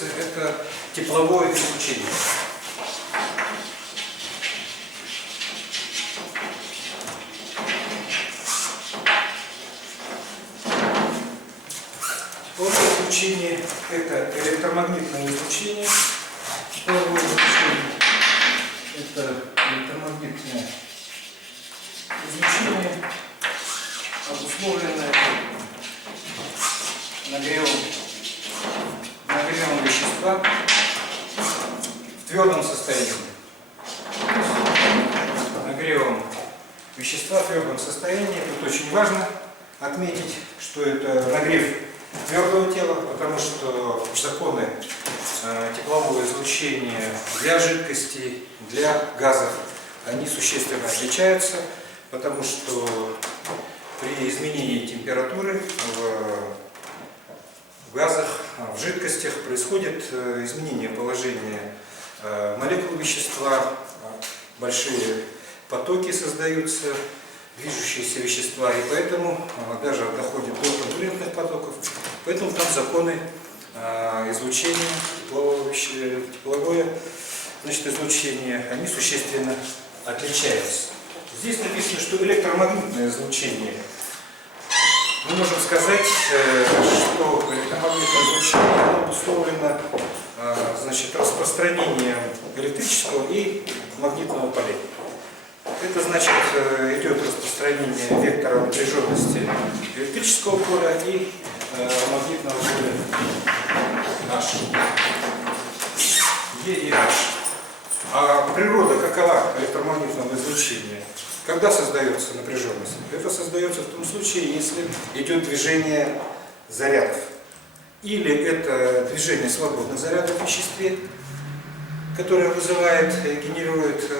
находится, это тепловое излучение. Тепловое излучение – это электромагнитное излучение. Тепловое излучение – это электромагнитное излучение, обусловленное нагревом вещества в твердом состоянии. Нагревом вещества в твердом состоянии. Тут очень важно отметить, что это нагрев твердого тела, потому что законы теплового излучения для жидкостей, для газов, они существенно отличаются, потому что при изменении температуры в газах, в жидкостях происходит изменение положения молекул вещества, большие потоки создаются, движущиеся вещества, и поэтому даже доходит до турбулентных потоков. Поэтому там законы излучения, тепловое, значит, излучение, они существенно отличаются. Здесь написано, что электромагнитное излучение. Мы можем сказать, что электромагнитное излучение обусловлено, значит, распространением электрического и магнитного полей. Это значит, идет распространение вектора напряженности электрического поля и магнитного поля H. E и H. А природа какова электромагнитного излучения? Когда создается напряженность? Это создается в том случае, если идет движение зарядов. Или это движение свободных зарядов в веществе, которое вызывает, генерирует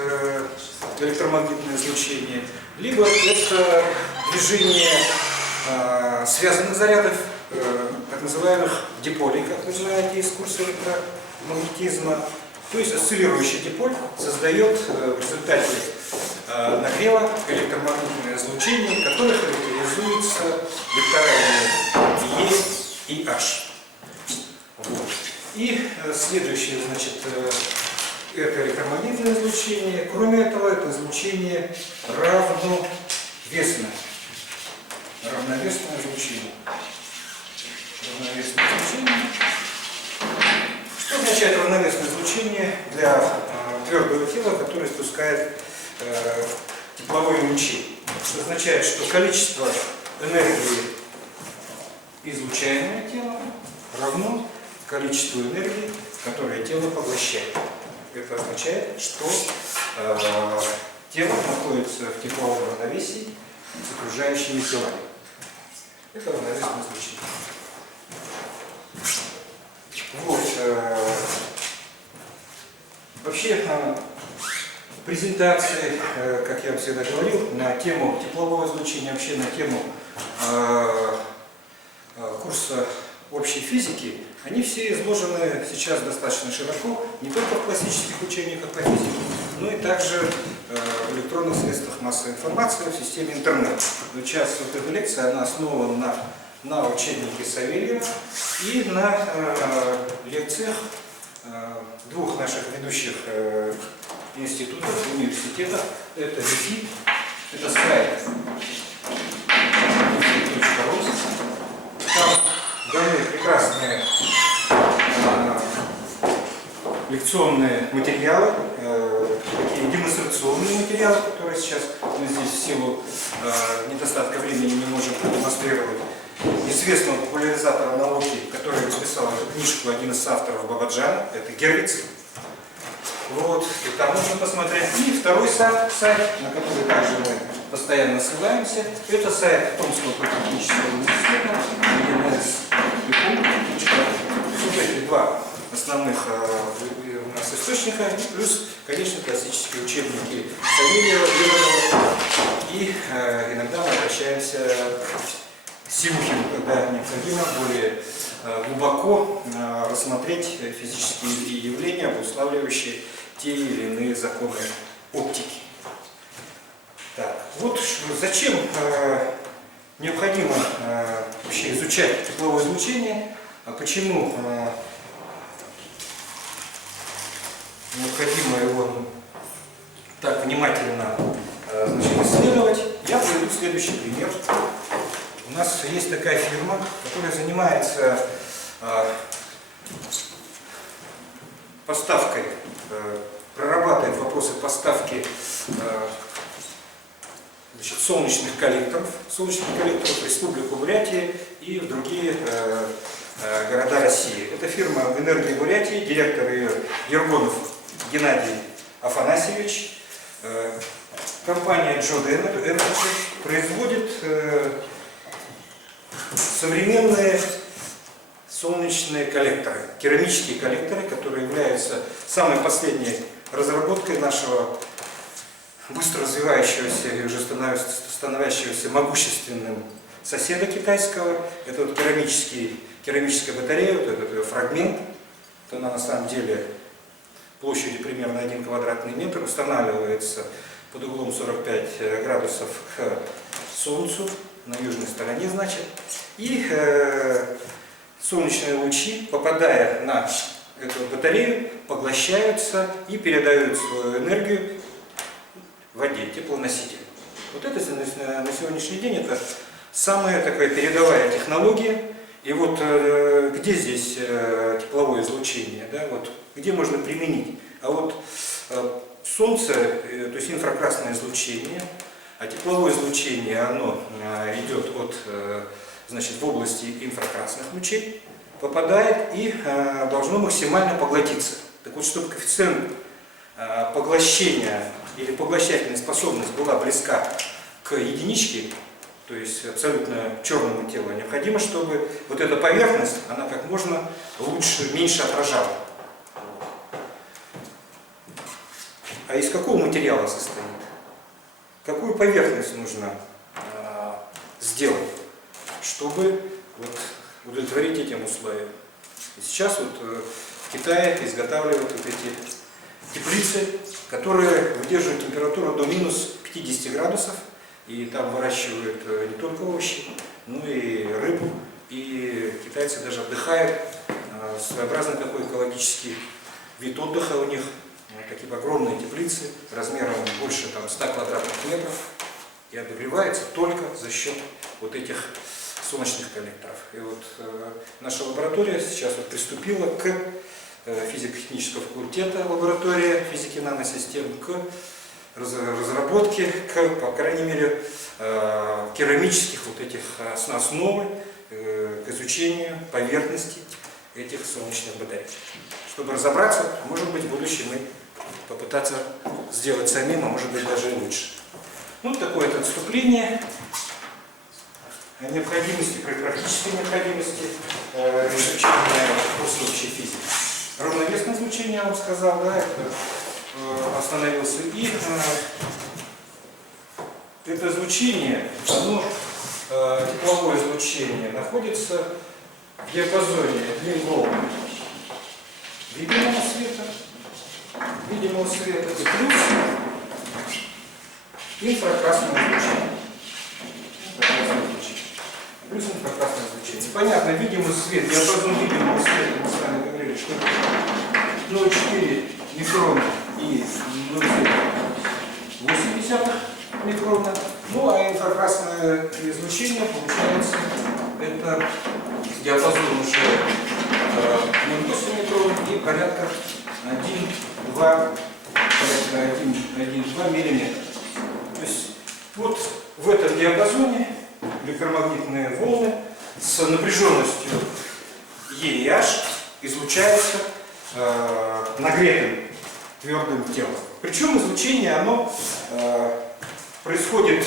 электромагнитное излучение, либо это движение связанных зарядов, так называемых диполей, как вы знаете из курса электромагнетизма. То есть осциллирующий диполь создает в результате нагрева электромагнитное излучение, которое характеризуется векторами E и H. Вот. И следующее, значит, это электромагнитное излучение. Кроме этого, это излучение равновесное. Равновесное излучение. Равновесное излучение. Что означает равновесное излучение для твердого тела, которое испускает тепловое лучи? Это означает, что количество энергии, излучаемое телом, равно количеству энергии, которое тело поглощает. Это означает, что тело находится в тепловом равновесии с окружающими телами. Это равновесное излучение. Вот. Вообще, в презентации, как я всегда говорил, на тему теплового излучения, вообще на тему курса общей физики, они все изложены сейчас достаточно широко, не только в классических учениях по физике, но и также в электронных средствах массовой информации в системе интернет. Сейчас вот эта лекция, она основана на учебнике Савельева и на лекциях двух наших ведущих институтов, университетов. Это РИФИ, это сайт .ру. Там даны прекрасные лекционные материалы, такие демонстрационные материалы, которые сейчас мы здесь в силу недостатка времени не можем продемонстрировать. Известного популяризатора науки, который написал эту книжку, один из авторов Бабаджана, это Гервиц. Вот, и там можно посмотреть. И второй сайт, на который также мы постоянно ссылаемся, это сайт Томского политехнического университета, Вот эти два основных у нас источника, плюс, конечно, классические учебники Савельева, и иногда мы обращаемся к Симухину, когда необходимо более глубоко рассмотреть физические явления, обуславливающие те или иные законы оптики. Так, вот зачем необходимо вообще изучать тепловое излучение, а почему необходимо его так внимательно исследовать, я приведу следующий пример. У нас есть такая фирма, которая занимается поставкой, прорабатывает вопросы поставки солнечных коллекторов в Республику Бурятия и в другие города России. Это фирма в энергии Бурятии, директор ее Ергонов Геннадий Афанасьевич. Компания Джод Energy производит современные солнечные коллекторы, керамические коллекторы, которые являются самой последней разработкой нашего быстро развивающегося и уже становящегося могущественным соседа китайского. Это вот керамическая батарея, вот этот фрагмент. Она на самом деле площадью примерно 1 квадратный метр, устанавливается под углом 45 градусов к Солнцу, на южной стороне, значит. И солнечные лучи, попадая на эту батарею, поглощаются и передают свою энергию в воде, теплоноситель. Вот это на сегодняшний день это самая такая передовая технология. И вот где здесь тепловое излучение, да, вот, где можно применить? А вот Солнце, то есть инфракрасное излучение, а тепловое излучение, оно идет в области инфракрасных лучей, попадает и должно максимально поглотиться. Так вот, чтобы коэффициент поглощения или поглощательная способность была близка к единичке, то есть абсолютно черному телу, необходимо, чтобы вот эта поверхность, она как можно меньше отражала. А из какого материала состоит? Какую поверхность нужно сделать, чтобы удовлетворить этим условиям? И сейчас в Китае изготавливают эти теплицы, которые выдерживают температуру до минус 50 градусов, и там выращивают не только овощи, но и рыбу, и китайцы даже отдыхают, своеобразный такой экологический вид отдыха у них, такие огромные теплицы размером больше 100 квадратных метров, и обогревается только за счет вот этих солнечных коллекторов. И вот наша лаборатория сейчас приступила к физико-технического факультета, лаборатория физики наносистем, к разработке, по крайней мере, керамических этих основы, к изучению поверхности этих солнечных батарей. Чтобы разобраться, может быть, в будущем мы попытаться сделать самим, а может быть даже и лучше. Ну, такое это отступление о необходимости, при практической необходимости изучения вопросов общей физики. Равновесное излучение, я вам сказал, да, это остановился. И это излучение, тепловое излучение, находится в диапазоне длин волн видимого света и плюс инфракрасного излучения. Плюс инфракрасное излучение. Понятно, видимый свет, диапазон видимого света, мы с вами говорили, что 0,4 микрона и 0,8 микрона. Ну а инфракрасное излучение получается, это диапазон уже 0,8 микрон и порядка 1,2 миллиметра. То есть вот в этом диапазоне электромагнитные волны с напряженностью E и H излучаются нагретым твердым телом. Причем излучение оно происходит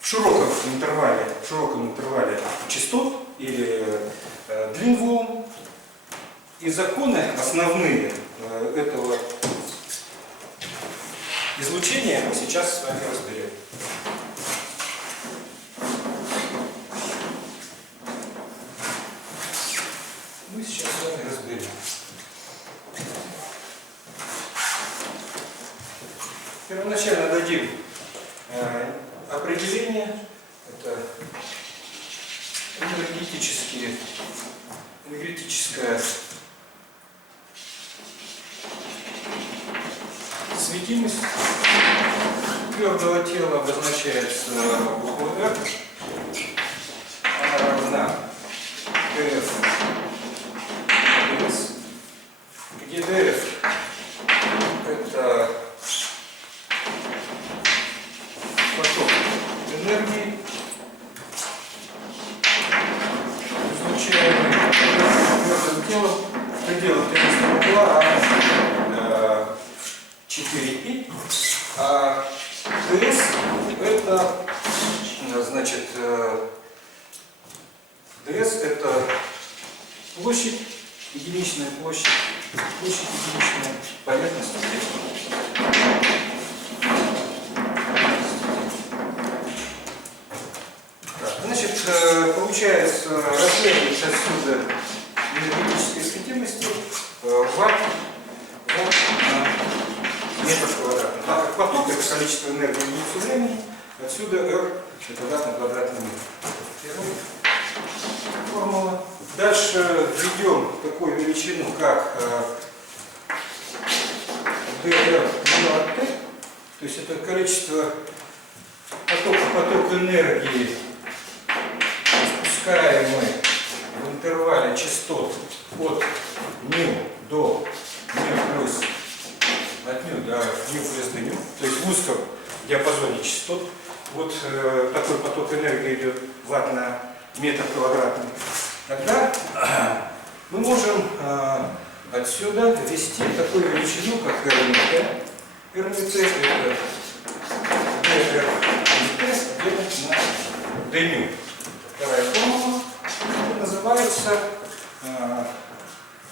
в широком интервале частот или длин волн. И законы основные этого излучения мы сейчас с вами разберем. Мы сейчас с вами разберем. Первоначально дадим определение. Это энергетическое Светимость твердого тела обозначается буквой R. Она равна ДФ ds, где ДФ это поток энергии, излучаемый твердым телом в пределах теннисного угла равен 4π, а ds это, значит, ds это площадь, единичная площадь единичная поверхности. Значит, получается размерность отсюда энергетической светимости ватт на метр квадратный. Так как поток это количество энергии в единицу времени, отсюда R это ватт на квадратный метр. Первая формула. Дальше введем такую величину, как dr на t, то есть это количество поток энергии, спускаемый в интервале частот от μ до μ плюс от μ до μ плюс до μ, то есть в узком диапазоне частот. Вот такой поток энергии идет ватт на метр квадратный. Тогда мы можем отсюда ввести такую величину, как РНТ. РНТ это ДРНТ делить на дню. Вторая формула. Это называется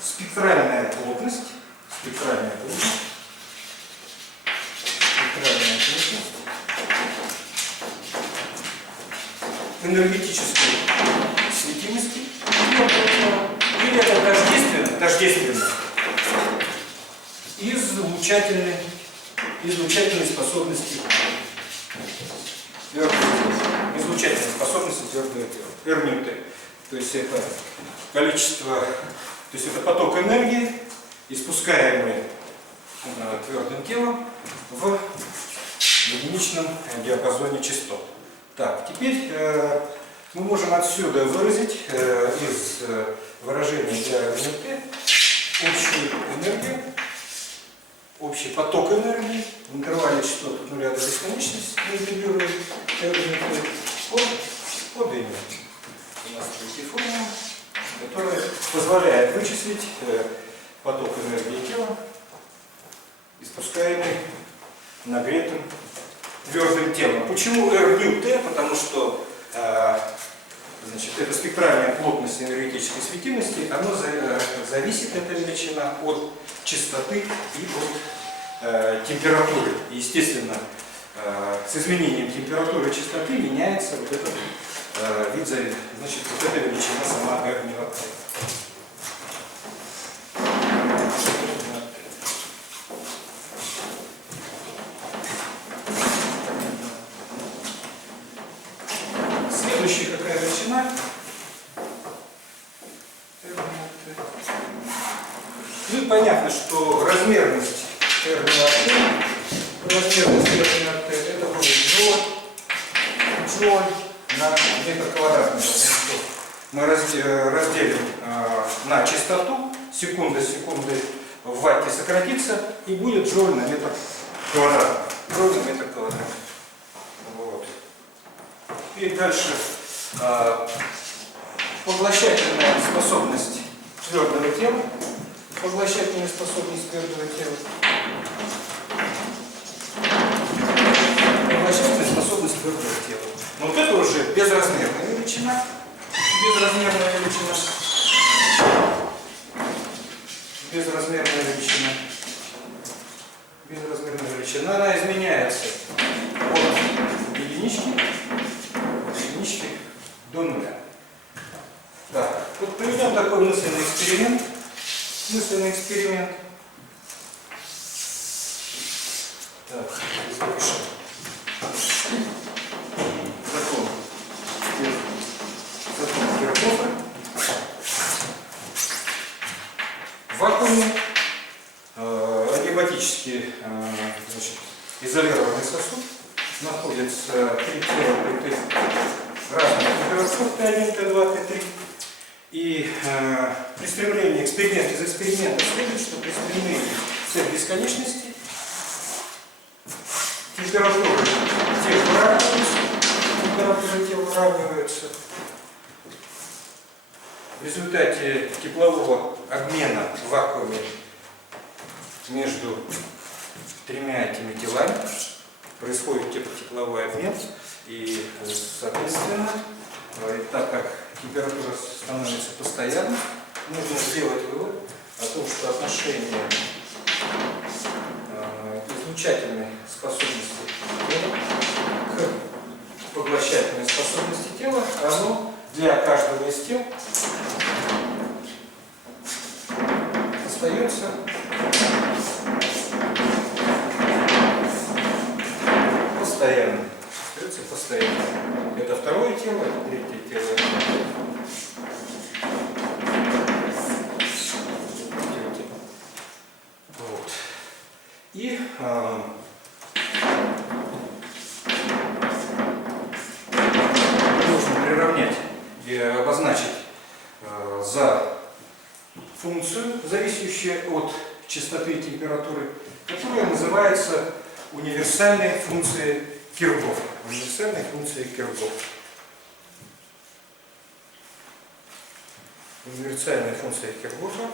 спектральная плотность. Спектральная плотность. Энергетической светимости. Или это тождественно излучательной способности твердого тела. РНТ. То есть это количество, то есть это поток энергии, испускаемый твердым телом в единичном диапазоне частот. Так, теперь мы можем отсюда выразить из выражения для РНТ общую энергию, общий поток энергии в интервале частот от 0 до бесконечности, мы интегрируем РНТ по ДН. У нас третья формула, которая позволяет вычислить поток энергии тела, испускаемый нагретым твердым телом. Почему РНТ? Потому что значит, это спектральная плотность энергетической светимости, оно зависит, эта величина, от частоты и от температуры. И, естественно, с изменением температуры и частоты меняется вот этот вид, значит, вот эта величина сама РНТ. Следующая какая величина? Ну и понятно, что размерность РНТ это будет джоуль на метр квадратный. Мы разделим на частоту, секунда секунды в ватте сократится, и будет джоуль на метр квадратный. Джоуль на метр квадратный. Вот. И дальше поглощательная способность твердого тела. Поглощательная способность твердого тела. Поглощательная способность твердого тела. Но вот это уже безразмерная величина. Безразмерная величина. Безразмерная величина. Безразмерная величина. Она изменяется от единички до нуля. Так, вот проведем такой мысленный эксперимент. Так, запишем. Закон Киркофа. В вакууме адиабатический биологически значит, изолированный сосуд. Находится 3 тела при разных температурах Т1, Т2, Т3. И при стремлении из эксперимента следует, что при стремлении к цели бесконечности температуры тел выравниваются. В результате теплового обмена в вакууме между тремя этими телами происходит тепловой обмен, и, соответственно, так как температура становится постоянной, нужно сделать вывод о том, что отношение излучательной способности тела к поглощательной способности тела, оно для каждого из тел остается постоянным. Это второе тело, это третье тело. Вот. И нужно приравнять и обозначить за функцию, зависящую от частоты и температуры, которая называется универсальной функцией Киркгофа. Универсальной функцией Киркгофа. Универсальная функция Киркгофа.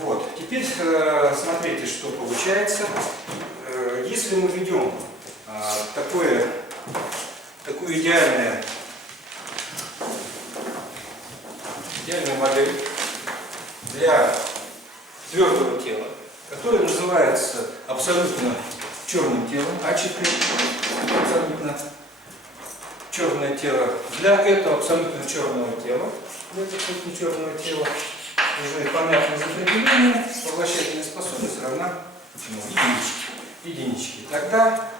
Вот. Теперь смотрите, что получается. Если мы ведем такую идеальную модель для твердого тела, которое называется абсолютно черным телом, А4, абсолютно черное тело. Для этого абсолютно черного тела, нужны понятные определения, поглощательная способность равна единичке. Тогда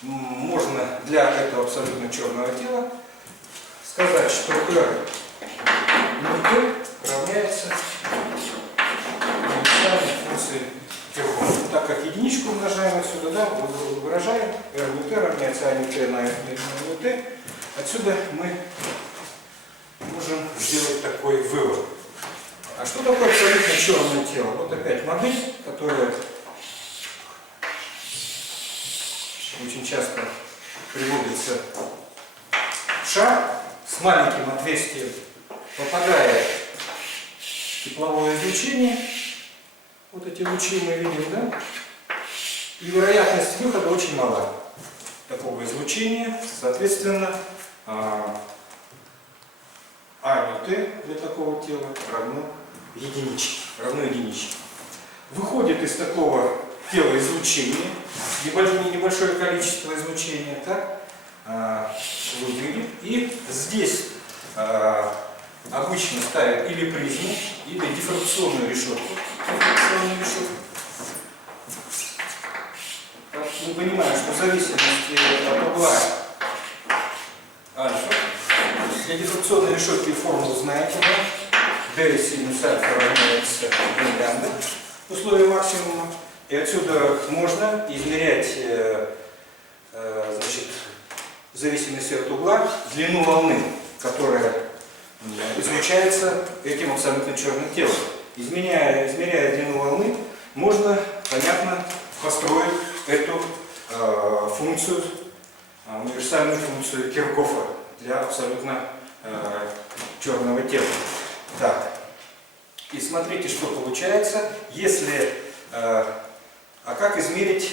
можно для этого абсолютно черного тела сказать, что R равняется универсальной функции Киркгофа. Так как единичку умножаем отсюда, да, выражаем, R нут равняется А нут на нут. Отсюда мы можем сделать такой вывод. А что такое абсолютно черное тело? Вот опять модель, которая очень часто приводится в шар с маленьким отверстием, попадает тепловое излучение. Вот эти лучи мы видим, да? И вероятность выхода очень мала такого излучения. Соответственно, А нут для такого тела равно единичке. Выходит из такого тела излучение, небольшое количество излучения, так, вывели. И здесь обычно ставят или призму, или дифракционную решетку. Мы понимаем, что в зависимости от угла альфа, для дифракционной решетки формулу знаете, да? D синус альфа равняется n лямбда, условие максимума. И отсюда можно измерять, значит, в зависимости от угла, длину волны, которая излучается этим абсолютно черным телом. Измеряя длину волны, можно, понятно, построить эту функцию, универсальную функцию Киркгофа для абсолютно черного тела. Так. И смотрите, что получается, если... А как измерить?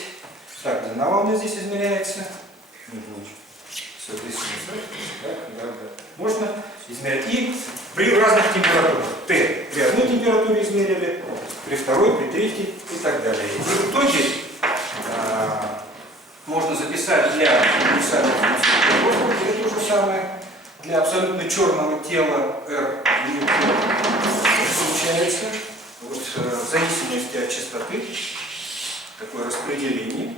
Так, длина волны здесь измеряется. Все, здесь можно измерять. И при разных температурах. Т при одной температуре измерили, при второй, при третьей и так далее. И в итоге можно записать для универсальной функции то же самое. Для абсолютно черного тела R получается, вот, в зависимости от частоты, такое распределение.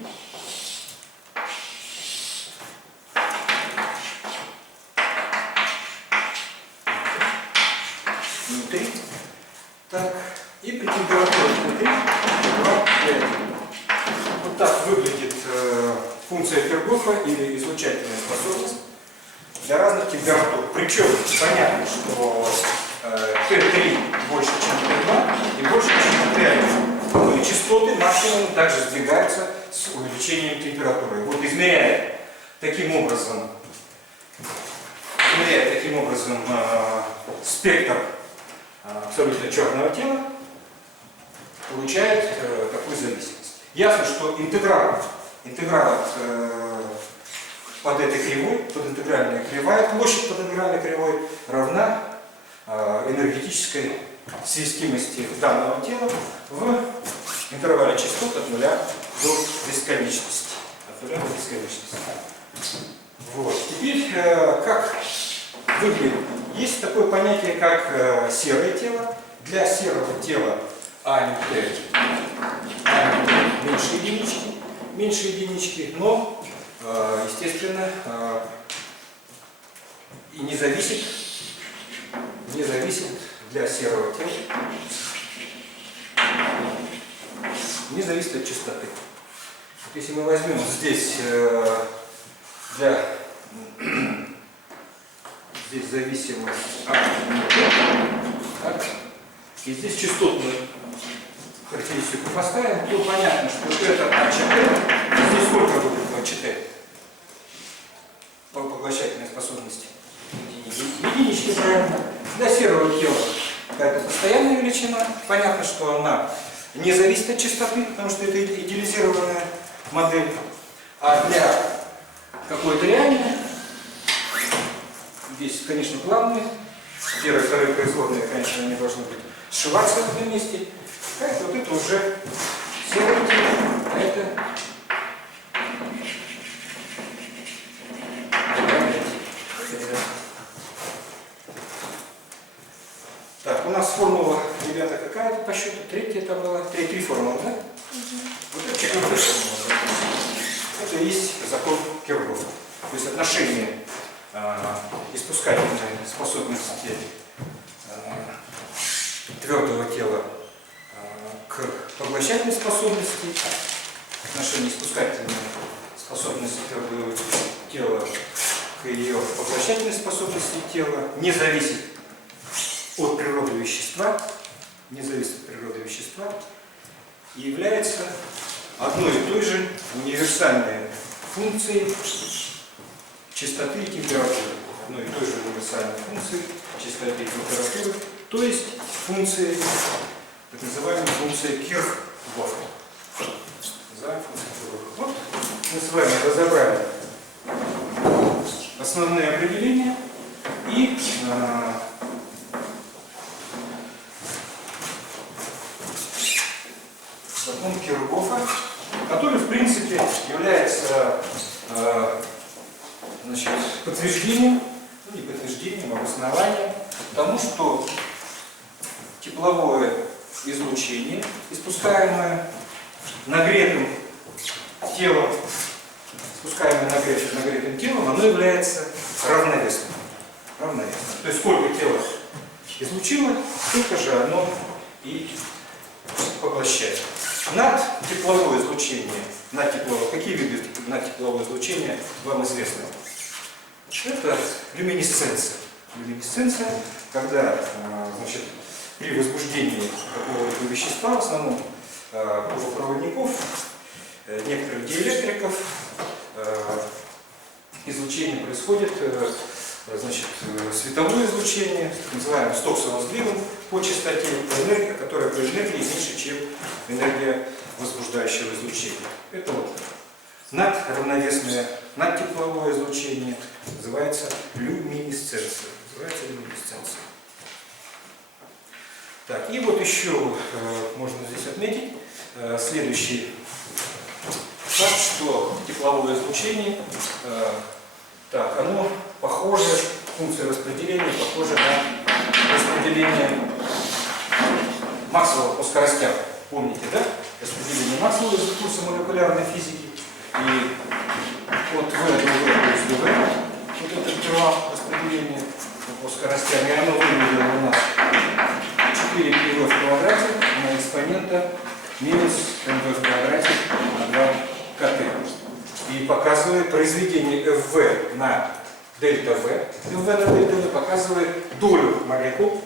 при температуре Т3, 2, 5. Вот так выглядит функция Киргофа или излучательная способность для разных температур. Причем понятно, что Т3 больше, чем Т2 и больше, чем Т1. Ну и частоты максимум также сдвигаются с увеличением температуры. Вот измеряя таким образом спектр абсолютно черного тела, получает такую зависимость. Ясно, что интеграл под этой кривой, под интегральной кривой, площадь под интегральной кривой равна энергетической свистимости данного тела в интервале частот от 0 до бесконечности. Вот. Теперь как выглядит? Есть такое понятие, как серое тело. Для серого тела АМТ меньше единички, но, естественно, и не зависит для серого тела, не зависит от частоты. Вот если мы возьмем здесь здесь зависимость от и здесь частотную характеристику поставим, то понятно, что это АЧТ. Здесь сколько будет в АЧТ по поглощательной способности? Единички, правильно. Для серого тела это постоянная величина. Понятно, что она не зависит от частоты, потому что это идеализированная модель. А для какой-то реальной, здесь, конечно, главные, первые и вторые производные, конечно, они должны быть сшиваться в этом месте. Вот это уже серое тело, а это так, у нас формула, ребята, какая-то по счету? Третья это была. Три формулы, да? Вот это четвертая формула. Это и есть закон Киргофа. То есть отношение испускательной способности твердого тела к поглощательной способности, отношение испускательной способности твердого тела к ее поглощательной способности тела не зависит от природы вещества, и является одной и той же универсальной функцией частоты и температуры. Одной и той же универсальной функцией частоты и температуры, то есть функции, так называемая функция Кирхгофа. Вот мы с вами разобрали основные определения и закон Киргофа, который в принципе является подтверждением, не подтверждением, а обоснованием тому, что тепловое излучение, испускаемое нагретым телом, оно является равновесным. То есть сколько тело излучило, столько же оно и поглощает. Надтепловое излучение, какие виды надтеплового излучения вам известны? Это люминесценция. Люминесценция, когда при возбуждении какого-либо вещества, в основном полупроводников, некоторых диэлектриков, излучение происходит, световое излучение, так называемым стоксовым сдвигом по частоте, энергия, которая по энергии меньше, чем энергия возбуждающего излучения. Это вот надравновесное, надтепловое излучение называется люминесценция. Так, и вот еще можно здесь отметить следующий факт, что тепловое излучение, оно похоже, функция распределения похожа на распределение Максвелла по скоростям. Помните, да? Распределение Максвелла из курса молекулярной физики. И от V до V плюс до V, вот это интервал распределения по скоростям, и оно выглядело у нас 4πv в квадрате на минус mv в квадрате на 2 kt. И показывает произведение FV на дельта V. FV на дельта V показывает долю молекул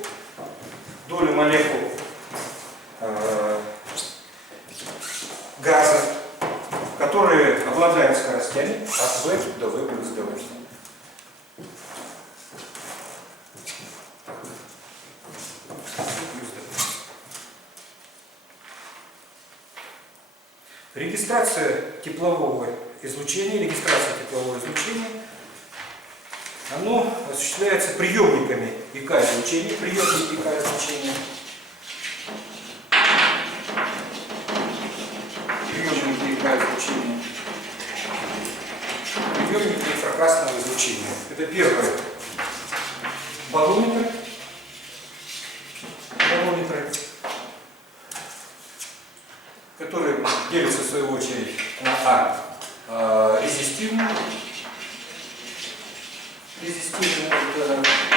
газа, которые обладают скоростями от V до V плюс dV. Регистрация теплового излучения, оно осуществляется приемниками ИК-излучения, приемники ИК-излучения, приемники инфракрасного излучения. Это первое баллометры, которые делятся в свою очередь на резистивную,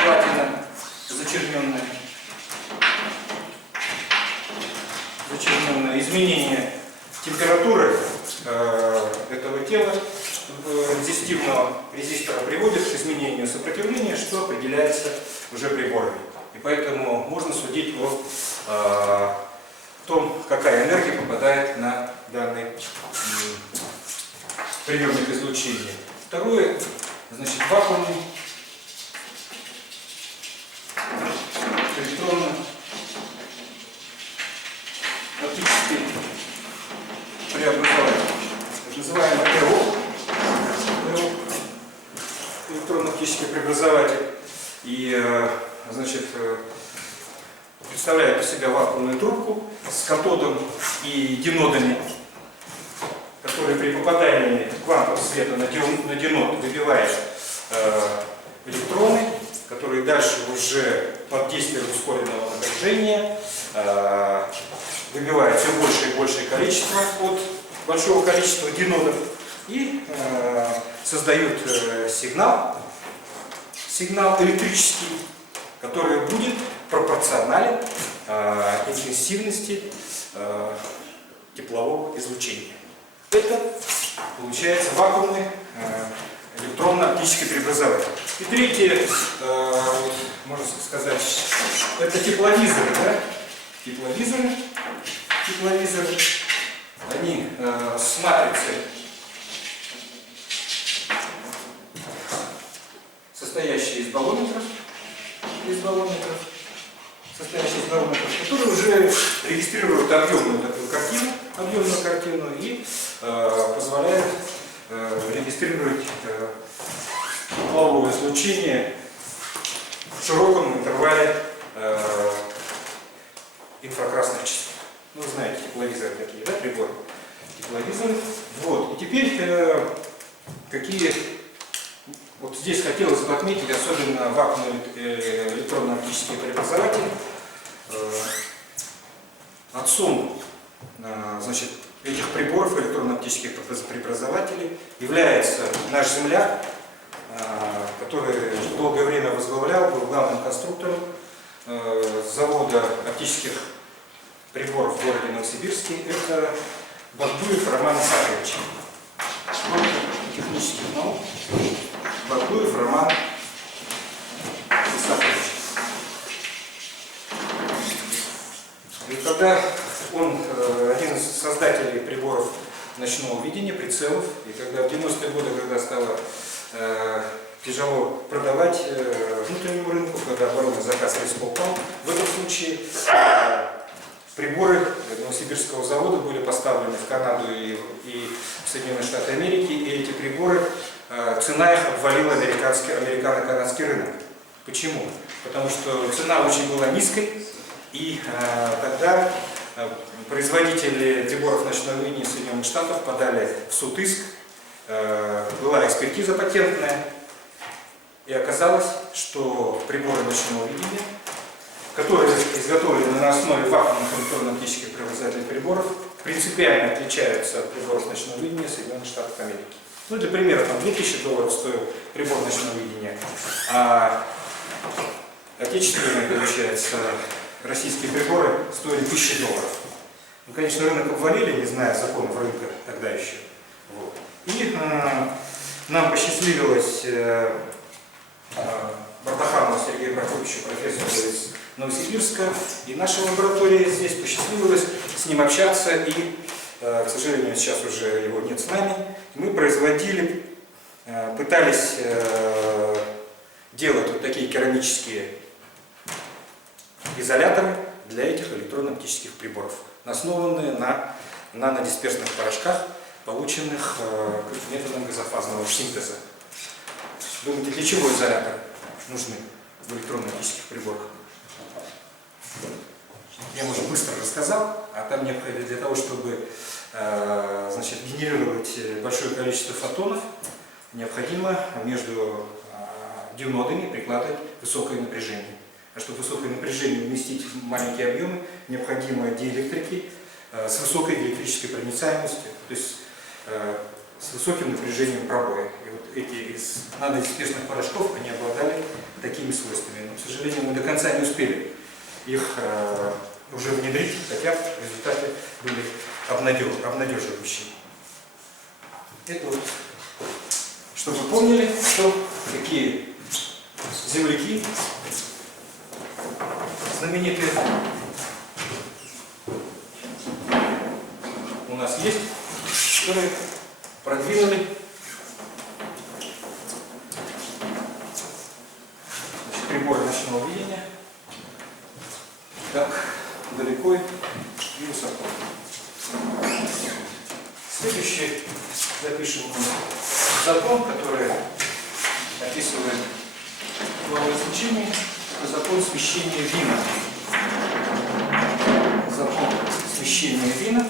платина зачерненная, изменение температуры этого тела резистивного резистора приводит к изменению сопротивления, что определяется уже приборами. И поэтому можно судить о том, какая энергия попадает на данный приемник излучения. Второе, значит, вакуумный электронно-оптический преобразователь, так называемый ЭО, электронно-оптический преобразователь, и, значит, представляет из себя вакуумную трубку с катодом и динодами, которые при попадании квантов света на динод выбивают электроны, которые дальше уже под действием ускоренного напряжения выбивают все больше и большее количество от большого количества динодов и создают сигнал электрический, который будет пропорционален интенсивности теплового излучения. Это получается вакуумный электронно-оптический преобразователь. И третье, можно сказать, это тепловизоры. Да? Тепловизоры. Они с матрицей, состоящие из баллометров, которые уже регистрируют объемную такую картину, и позволяют регистрировать тепловое излучение в широком интервале инфракрасных частот. Ну, знаете, тепловизоры такие, да, приборы? Тепловизоры. Вот. И теперь какие... Вот здесь хотелось бы отметить, особенно вакуумный электронно-оптический преобразователь. Отцом, значит, этих приборов, электронно-оптических преобразователей, является наш земляк, который долгое время возглавлял, был главным конструктором завода оптических приборов в городе Новосибирске. Это Бакбуев Роман Исаакович. Технических наук. Бакбуев Роман Исаакович. И когда он один из создателей приборов ночного видения, прицелов, и когда в 90-е годы, когда стало тяжело продавать внутреннему рынку, когда оборонный заказ резко упал, в этом случае приборы Новосибирского завода были поставлены в Канаду и в Соединенные Штаты Америки, и эти приборы, цена их обвалила американо-канадский рынок. Почему? Потому что цена очень была низкой, и тогда производители приборов ночного видения Соединенных Штатов подали в суд иск, была экспертиза патентная, и оказалось, что приборы ночного видения, которые изготовлены на основе вакуумных электронно-оптических преобразовательных приборов, принципиально отличаются от приборов ночного видения Соединенных Штатов Америки. Ну, для примера, там $2000 стоил прибор ночного видения, а отечественные, получается, российские приборы стоили $1000. Ну, конечно, рынок обвалили, не зная законов рынка тогда еще. Вот. И нам посчастливилось Бардаханову Сергею Прокопьевичу, профессору из Новосибирска, и нашей лаборатории здесь посчастливилось с ним общаться, и, к сожалению, сейчас уже его нет с нами. Мы производили, пытались делать вот такие керамические изоляторы для этих электронно-оптических приборов, основанные на нанодисперсных порошках, полученных методом газофазного синтеза. Думаете, для чего изоляторы нужны в электронно-оптических приборах? Я, может, быстро рассказал, а там необходимо для того, чтобы значит, генерировать большое количество фотонов, необходимо между дионодами прикладывать высокое напряжение. А чтобы высокое напряжение уместить в маленькие объемы, необходимы диэлектрики с высокой электрической проницаемостью, то есть с высоким напряжением пробоя. И вот эти из нанодисперсных порошков, они обладали такими свойствами. Но, к сожалению, мы до конца не успели их уже внедрить, хотя результаты были обнадеживающие. Это вот, чтобы вы помнили, что такие земляки знаменитые у нас есть, которые продвинули приборы ночного видения так далеко и высоко. Следующий запишем закон, который описывает волновое излучение. Это закон смещения Вина. Закон смещения Вина.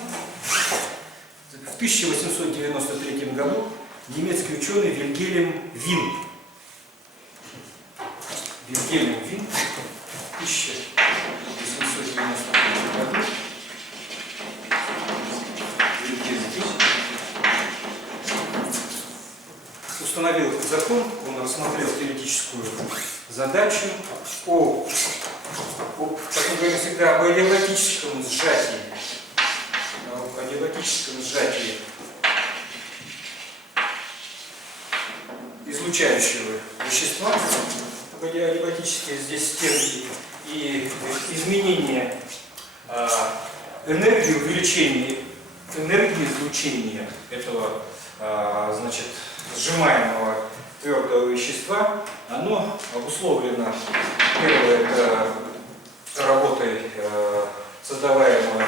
В 1893 году немецкий ученый Вильгельм Вин. Вильгельм Вин в 1893 году установил этот закон, он рассмотрел теоретическую задачу как мы говорим всегда, об адиабатическом сжатии. Об адиабатическом сжатии излучающего вещества. Адиабатические здесь термины и изменение энергии, увеличение энергии излучения этого значит, сжимаемого твердого вещества, оно обусловлено, первое, это работой создаваемого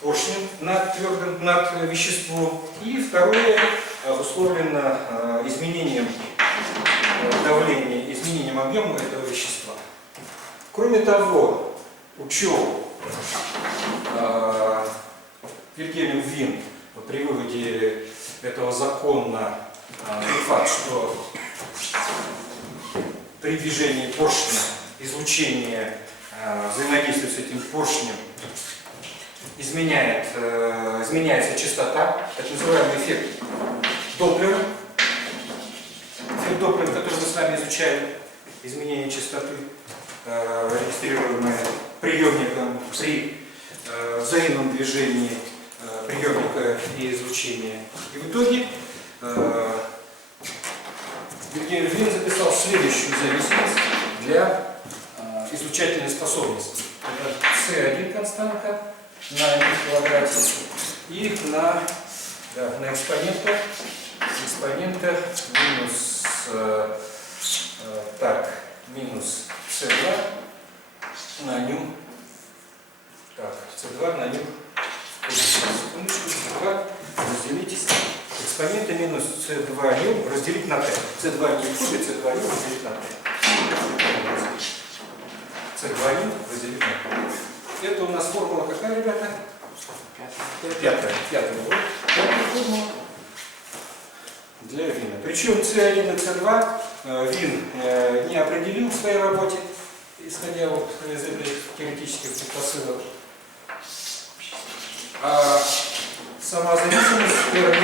поршнем над веществом, и второе обусловлено изменением давления, изменением объема этого вещества. Кроме того, учел Вильгельм Вин при выводе этого закона факт, что при движении поршня излучение взаимодействия с этим поршнем изменяется частота, так называемый эффект Доплера. Эффект Доплера, который мы с вами изучали, изменение частоты, регистрируемое приемником при взаимном движении приемника и излучения. И в итоге Вильгельм Вин записал следующую зависимость для излучательной способности. Это C1 константа на m в квадрате и на экспонента минус минус C2 на ню. Так, C2 на ню. Секундочку, C2 разделить экспонента минус C2 ню разделить на T. C2 ню в кубе, C2 ню разделить на T. C2 ню разделить на T. Это у нас формула какая, ребята? Пятая формула для Вина. Причем C1 и C2 Вин не определил в своей работе, исходя из этих теоретических предпосылок. А сама зависимость, которая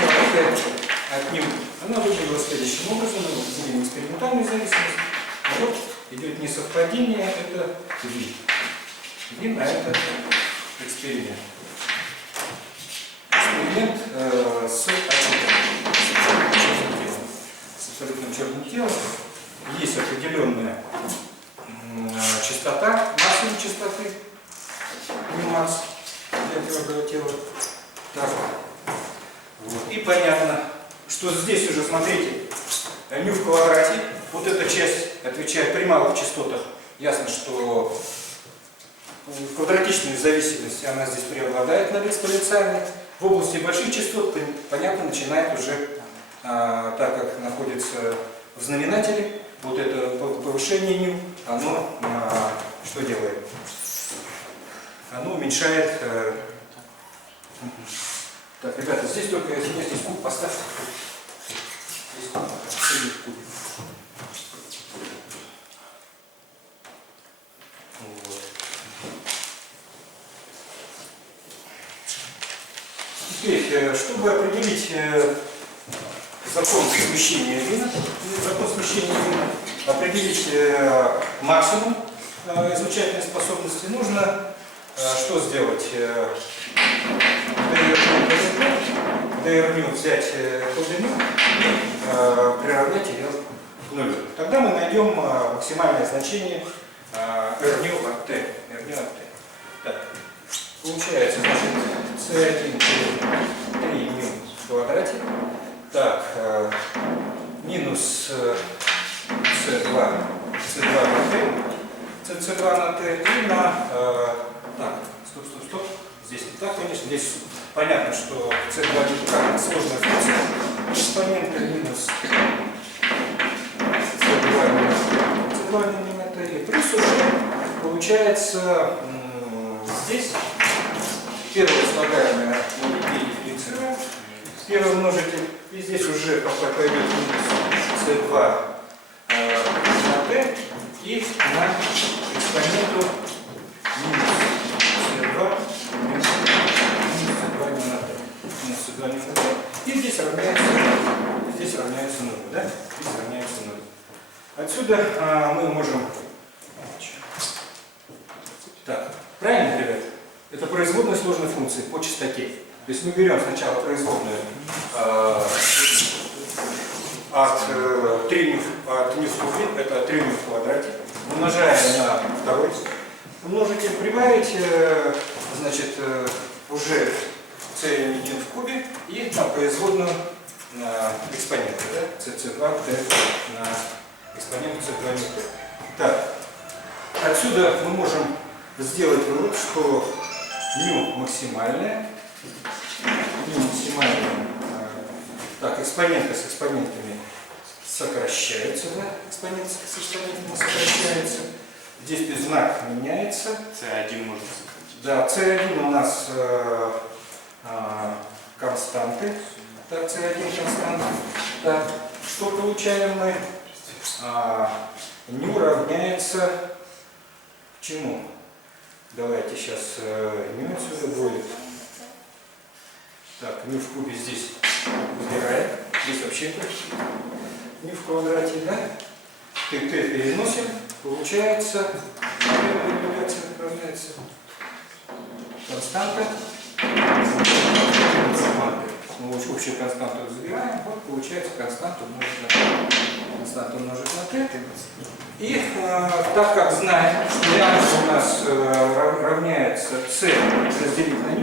от него, она выглядела следующим образом. Мы видим экспериментальную зависимость. А вот идет несовпадение, это Вин. Вин, а это эксперимент. тела. Так. Вот. И понятно, что здесь уже, смотрите, μ в квадрате, вот эта часть отвечает при малых частотах. Ясно, что квадратичная зависимость, она здесь преобладает над экспоненциальной. В области больших частот, понятно, начинает уже, так как находится в знаменателе, вот это повышение μ, оно что делает? Оно уменьшает. Так, ребята, здесь только, извиняюсь, здесь куб поставьте. Здесь куб. Вот. Теперь, чтобы определить закон смещения вина, определить максимум излучательной способности, нужно что сделать? dr взять глубину и приравнять ее к нулю. Тогда мы найдем максимальное значение r от t. Так. Получается, значит, c1 3 μ в квадрате. Так, минус c2 на t, c2 на t и на... так, стоп. Здесь не так, конечно. Здесь понятно, что c2 это сложная функция. Экспонента минус c2 на t. И плюс уже получается здесь первое слагаемое мы дифференцируем. Первый множитель. И здесь уже пойдет минус c2 на t и на экспоненту минус c2 на t. И здесь равняется нулю, да? Здесь равняется нулю. Отсюда мы можем... Так, правильно, ребят? Это производная сложной функции по частоте. То есть мы берем сначала производную от 3 от μ в кубе, это 3 μ в квадрате, умножаем на второй множитель, прибавить, значит, уже c1 в кубе и на производную экспонента, да? c2t на экспонент c2 t. Так, отсюда мы можем сделать вывод, что μ максимальное. Так, экспоненты с экспонентами сокращаются, да? Экспонент с экспонентами сокращается. Здесь знак меняется. c1 можно сократить. Да, c1 у нас константы. Так, c1 константа. Так, что получаем мы? μ равняется чему? Давайте сейчас μ отсюда будет. Так, μ в кубе здесь убираем. Здесь вообще μ в квадрате, да? Т переносим. Получается, равняется константа. Мы общую константу забираем. Вот получается константу умножить на t. И так как знаем, что лямбда у нас равняется c разделить на μ,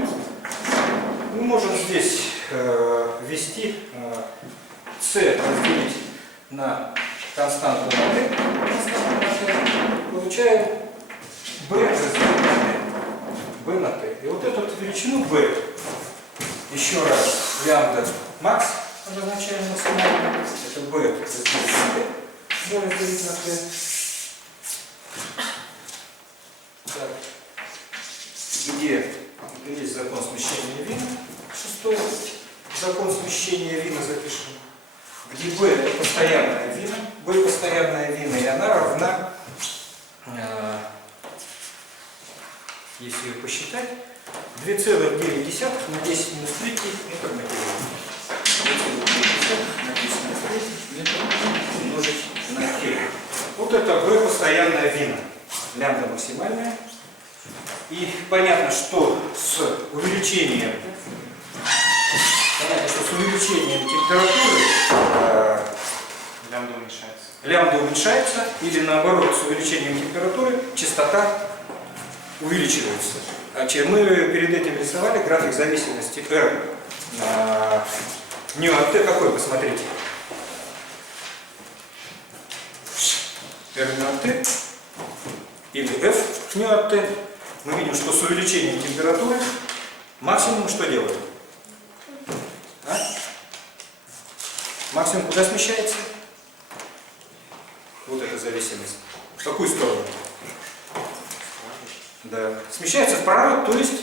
мы можем здесь ввести c разделить на константу на t, получаем b разделить на t, b на t. И вот эту величину b, еще раз, лямбда макс обозначаем максимально, это b разделить на t, b разделить на t. Так. Где есть закон смещения вина, шестой закон смещения вина запишем, где b это постоянная вина, b постоянная вина, и она равна, если ее посчитать, 2,9 на 10 минус 3 метр на килограмм. 2,9 на 10 минус 3 метр умножить на килограмм. Вот это b постоянная вина, лямбда максимальная. И понятно, что с увеличением температуры лямбда уменьшается, или наоборот, с увеличением температуры частота увеличивается. Мы перед этим рисовали график зависимости R на ню от T. Какой, посмотрите? R ню от T или F ню от T. Мы видим, что с увеличением температуры максимум что делает? Максимум куда смещается? Вот эта зависимость. В какую сторону? Да. Смещается вправо, то есть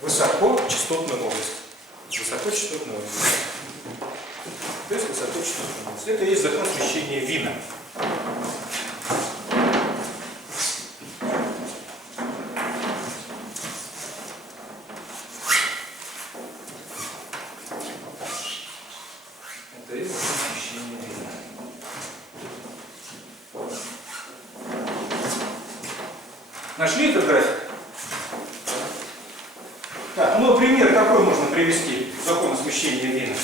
высокочастотную область. Высокочастотную область. То есть высокочастотную область. Это и есть закон смещения Вина. Это и есть закон смещения Вина. Нашли этот график? Так, ну пример какой можно привести закона смещения Вина?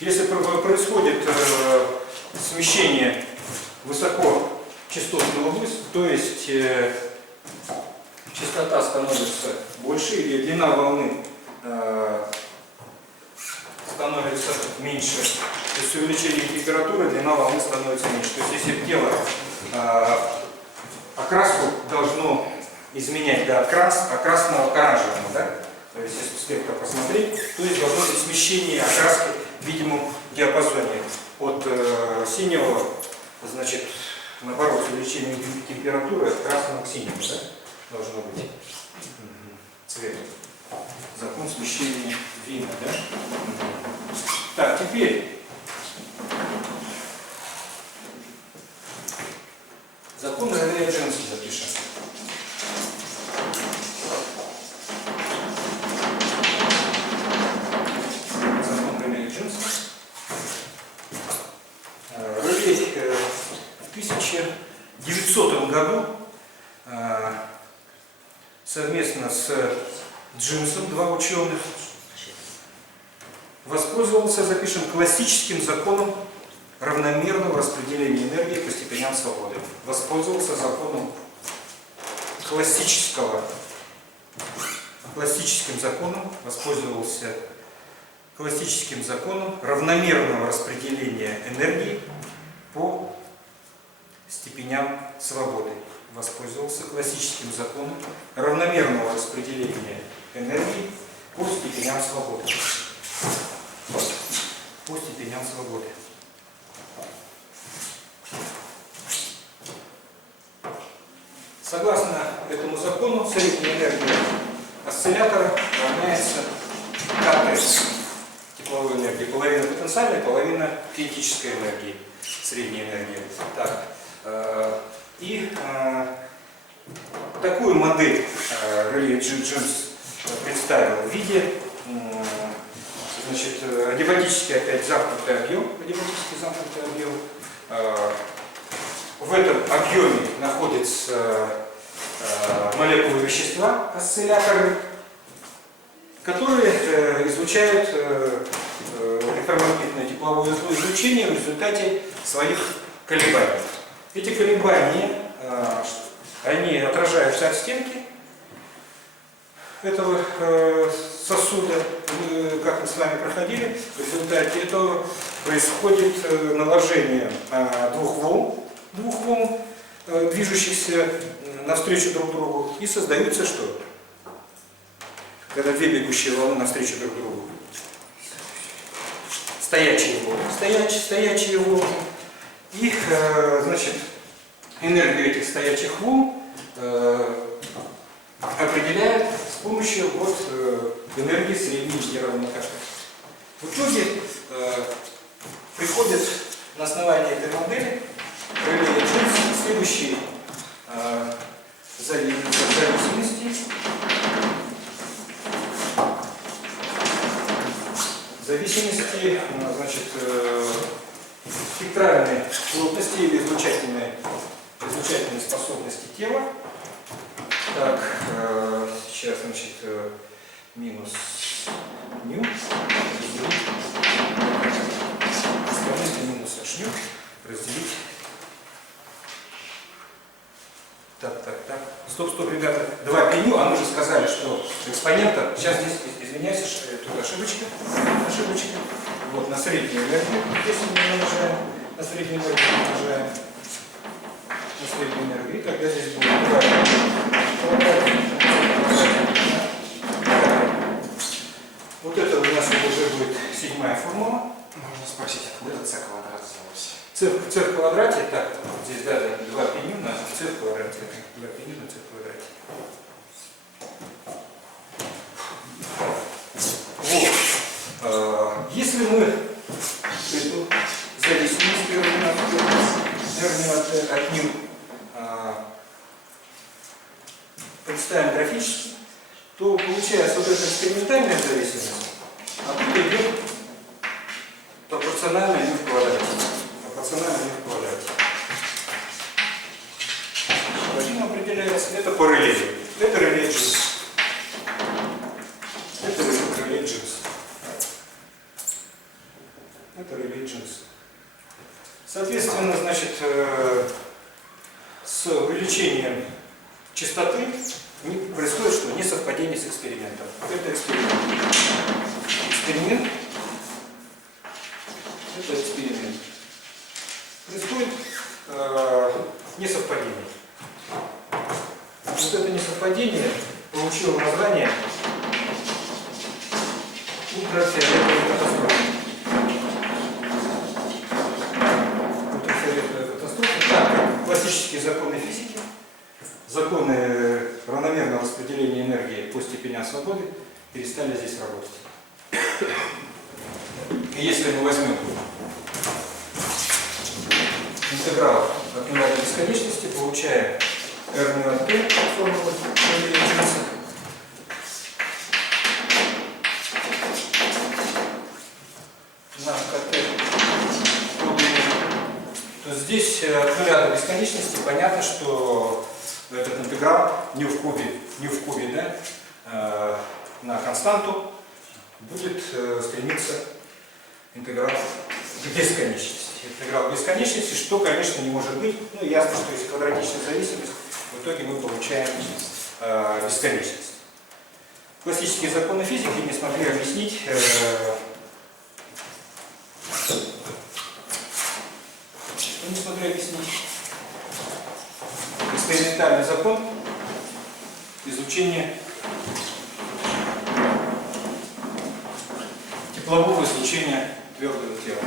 Если происходит смещение высокочастотной области, то есть частота становится больше или длина волны становится меньше, то есть с увеличением температуры длина волны становится меньше. То есть если тело окраску должно изменять до красного к оранжевому, да? То есть если спектр посмотреть, то есть должно быть смещение окраски в видимом диапазоне от синего, значит, наоборот, с увеличением температуры от красного к синему, да? Должно быть цвет. Закон смещения Вина, да? Так, теперь закон Реле-Джонса запишем. Закон Реле-Джонса. Реле в 1900 году совместно с Джонсом, два ученых, воспользовался, запишем, классическим законом равномерного распределения энергии по степеням свободы. Воспользовался законом классическим законом равномерного распределения энергии по степеням свободы. Воспользовался классическим законом равномерного распределения энергии по степеням свободы. По степеням свободы. Согласно этому закону, средняя энергия осциллятора равняется КТ, тепловой энергии. Половина потенциальной, половина кинетической энергии, средняя энергия. Так, такую модель Реле-Джонс представил в виде, значит, адиабатический опять замкнутый объем, В этом объеме находятся молекулы вещества, осцилляторы, которые излучают электромагнитное тепловое излучение в результате своих колебаний. Эти колебания, они отражаются от стенки этого сосуда. Как мы с вами проходили, в результате этого происходит наложение двух волн, движущихся навстречу друг другу, и создаются что? Когда две бегущие волны навстречу друг другу. Стоячие волны. И, значит, энергию этих стоячих волн определяют с помощью энергии средней генеральной качества. В итоге приходит на основании этой модели Реле-Джонс следующие зависимости, значит, спектральной плотности или излучательной способности тела. Так, сейчас, значит, минус ню, минус h ню разделить. Так, Стоп, ребята. 2 π ню, а мы же сказали, что экспонента, сейчас здесь, извиняюсь, тут ошибочка. Вот, на среднюю энергию, если мы умножаем, на среднюю энергию умножаем, на среднюю энергию, и тогда здесь будет 2 квадратик. Вот это у нас уже будет 7-я формула. Можно спросить, откуда c квадрат взялось? c в квадрате, так, здесь, да, 2 π ню на c в квадрате. 2 π ню на c в квадрате. Вот. Если мы эту зависимость R от ню представим графически, то получается вот эта экспериментальная зависимость, а тут идет пропорционально ню в квадрате. Один определяется, это по реле. Это реле Джинс. Это реле Джинс. Соответственно, значит, с увеличением частоты происходит что? Несовпадение с экспериментом. Это эксперимент. Происходит несовпадение. Вот это несовпадение получило название ультрафиолетовой катастрофы. Так, классические законы физики, законы равномерного распределения энергии по степеням свободы перестали здесь работать. И если мы возьмем интеграл от нуля до бесконечности, получаем R от T формулы Джинса. На КТ, то здесь от нуля до бесконечности понятно, что этот интеграл ню в кубе, да, на константу будет стремиться интеграл к бесконечности. Интеграл бесконечности, что, конечно, не может быть. Ну, ясно, что есть квадратичная зависимость, в итоге мы получаем бесконечность. Классические законы физики не смогли объяснить экспериментальный закон излучения теплового излучения твердого тела.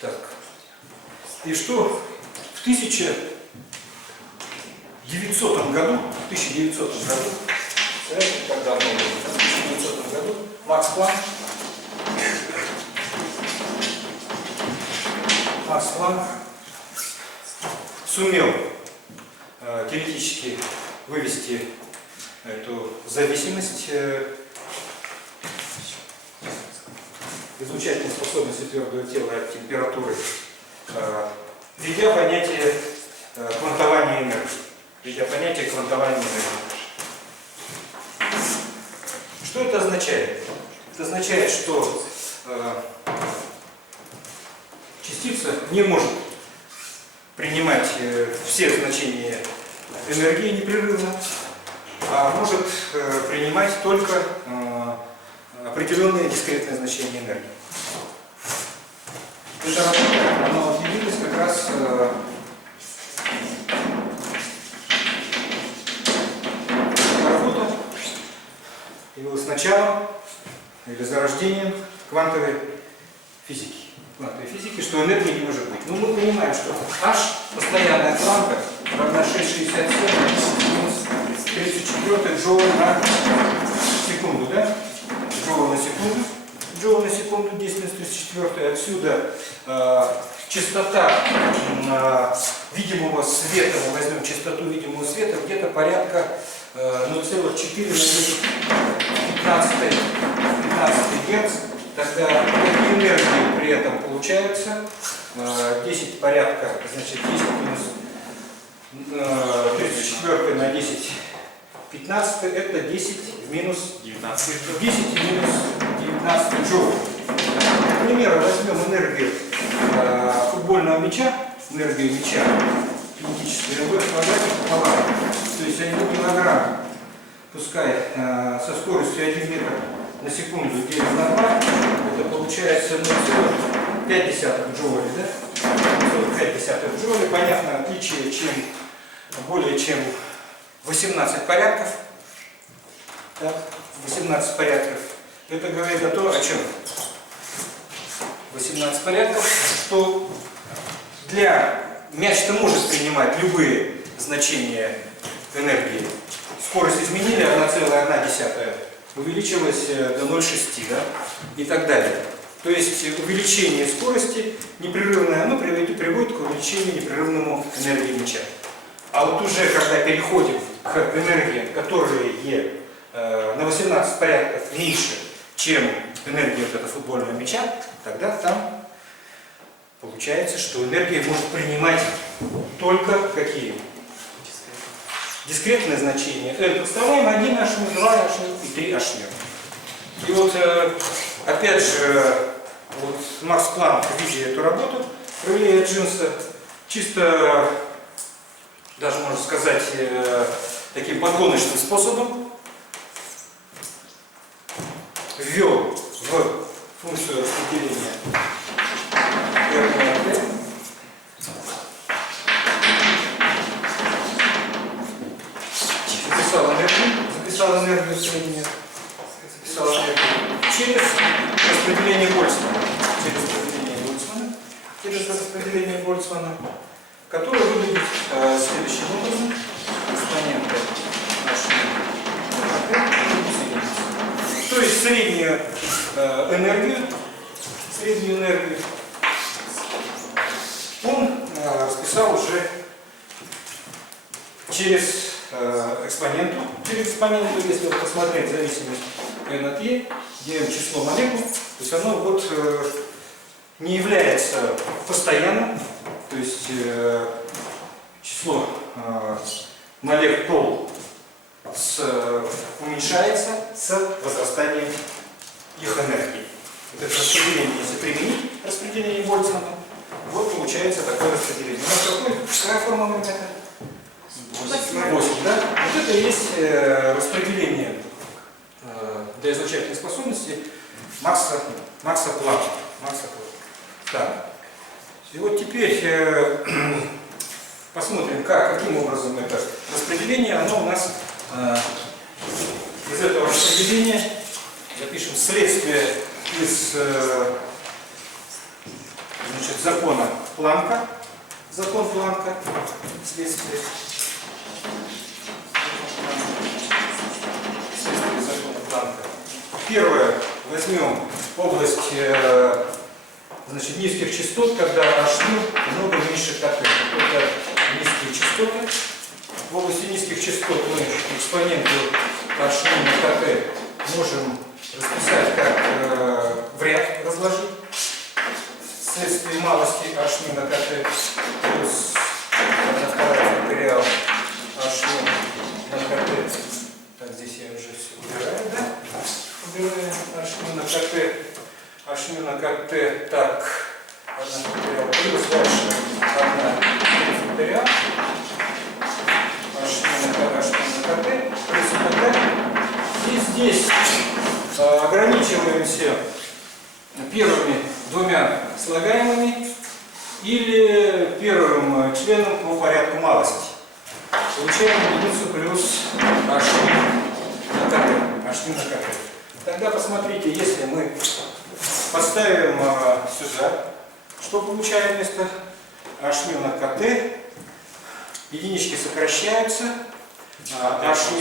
Так. И что в 1900 году, знаете, как давно было, в 1900 году Макс Планк сумел теоретически вывести эту зависимость излучательной способности твердого тела от температуры, введя понятие квантования энергии. Что это означает? Это означает, что частица не может принимать все значения энергии непрерывно, а может принимать только определенные дискретные значения энергии. Эта работа, она удивилась как раз работа явилась началом или зарождением квантовой физики. Что энергии не может быть. Ну, мы понимаем, что H, постоянная планка, равна 6,67 минус 34 джоуль на секунду, да? Джоуль на секунду, 10 минус 34. Отсюда частота видимого света, мы возьмем частоту видимого света, где-то порядка 0,4 на 10 15 Гц. Тогда какие энергии при этом получаются? 10 порядка, значит 10 минус 34 на 10 15 это 10 в минус 19. 10 в минус 19 джоулей. К примеру, возьмем энергию футбольного мяча, энергию мяча кинетическую, в квадрате пополам. То есть 1 килограмм, пускай со скоростью 1 метр на секунду делим на 2, это получается 0,5 джоуля, да? 0,5 джоуля. Понятно, отличие чем более чем 18 порядков. Так, 18 порядков. Это говорит о том, о чем? 18 порядков, что мяч-то может принимать любые значения энергии. Скорость изменили 1,1, увеличилась до 0,6, да? И так далее. То есть увеличение скорости непрерывное, оно приводит к увеличению непрерывному энергии мяча. А вот уже когда переходим к энергиям, которые на 18 порядков меньше, чем энергия вот этого футбольного мяча, тогда там получается, что энергия может принимать только какие? Дискретные значения. Представляем 1 H-, 2 H и 3 H-. И вот опять же, вот Макс Планк, видя эту работу, проявляя Джинса, чисто, даже можно сказать, таким подгоночным способом ввел в функцию распределения записал энергию среднюю, записал энергию через распределение Больцмана, которое выглядит следующим образом. Экспоненты то есть среднюю энергию он расписал уже через экспоненту, если вот посмотреть зависимость n от e, делим число молекул, то есть оно вот не является постоянным, то есть число молекул уменьшается с возрастанием их энергии. Вот это распределение, если применить распределение Больцмана, вот получается такое распределение. У нас какая форма момента? 8, да? Вот это и есть распределение для излучательной способности Макса Планка. Так. И вот теперь посмотрим, каким образом это распределение, оно у нас из этого распределения запишем следствие из закона Планка. Закон Планка, следствие закона Планка. Первое, возьмем область низких частот, когда H много меньше КТ. Это низкие частоты. В области низких частот мы экспоненту H на КТ можем расписать как в ряд разложить. Вследствие малости H на КТ плюс 1/2 факториал H на КТ. Так, здесь я уже все убираю, да? Убираем H на КТ. H на КТ, так, 1 факториал плюс дальше 1 факториал. H на КТ плюс КТ. И здесь ограничиваемся первыми двумя слагаемыми или первым членом по порядку малости. Получаем единицу плюс H на КТ. Тогда посмотрите, если мы подставим сюда, что получаем вместо H на КТ, единички сокращаются, H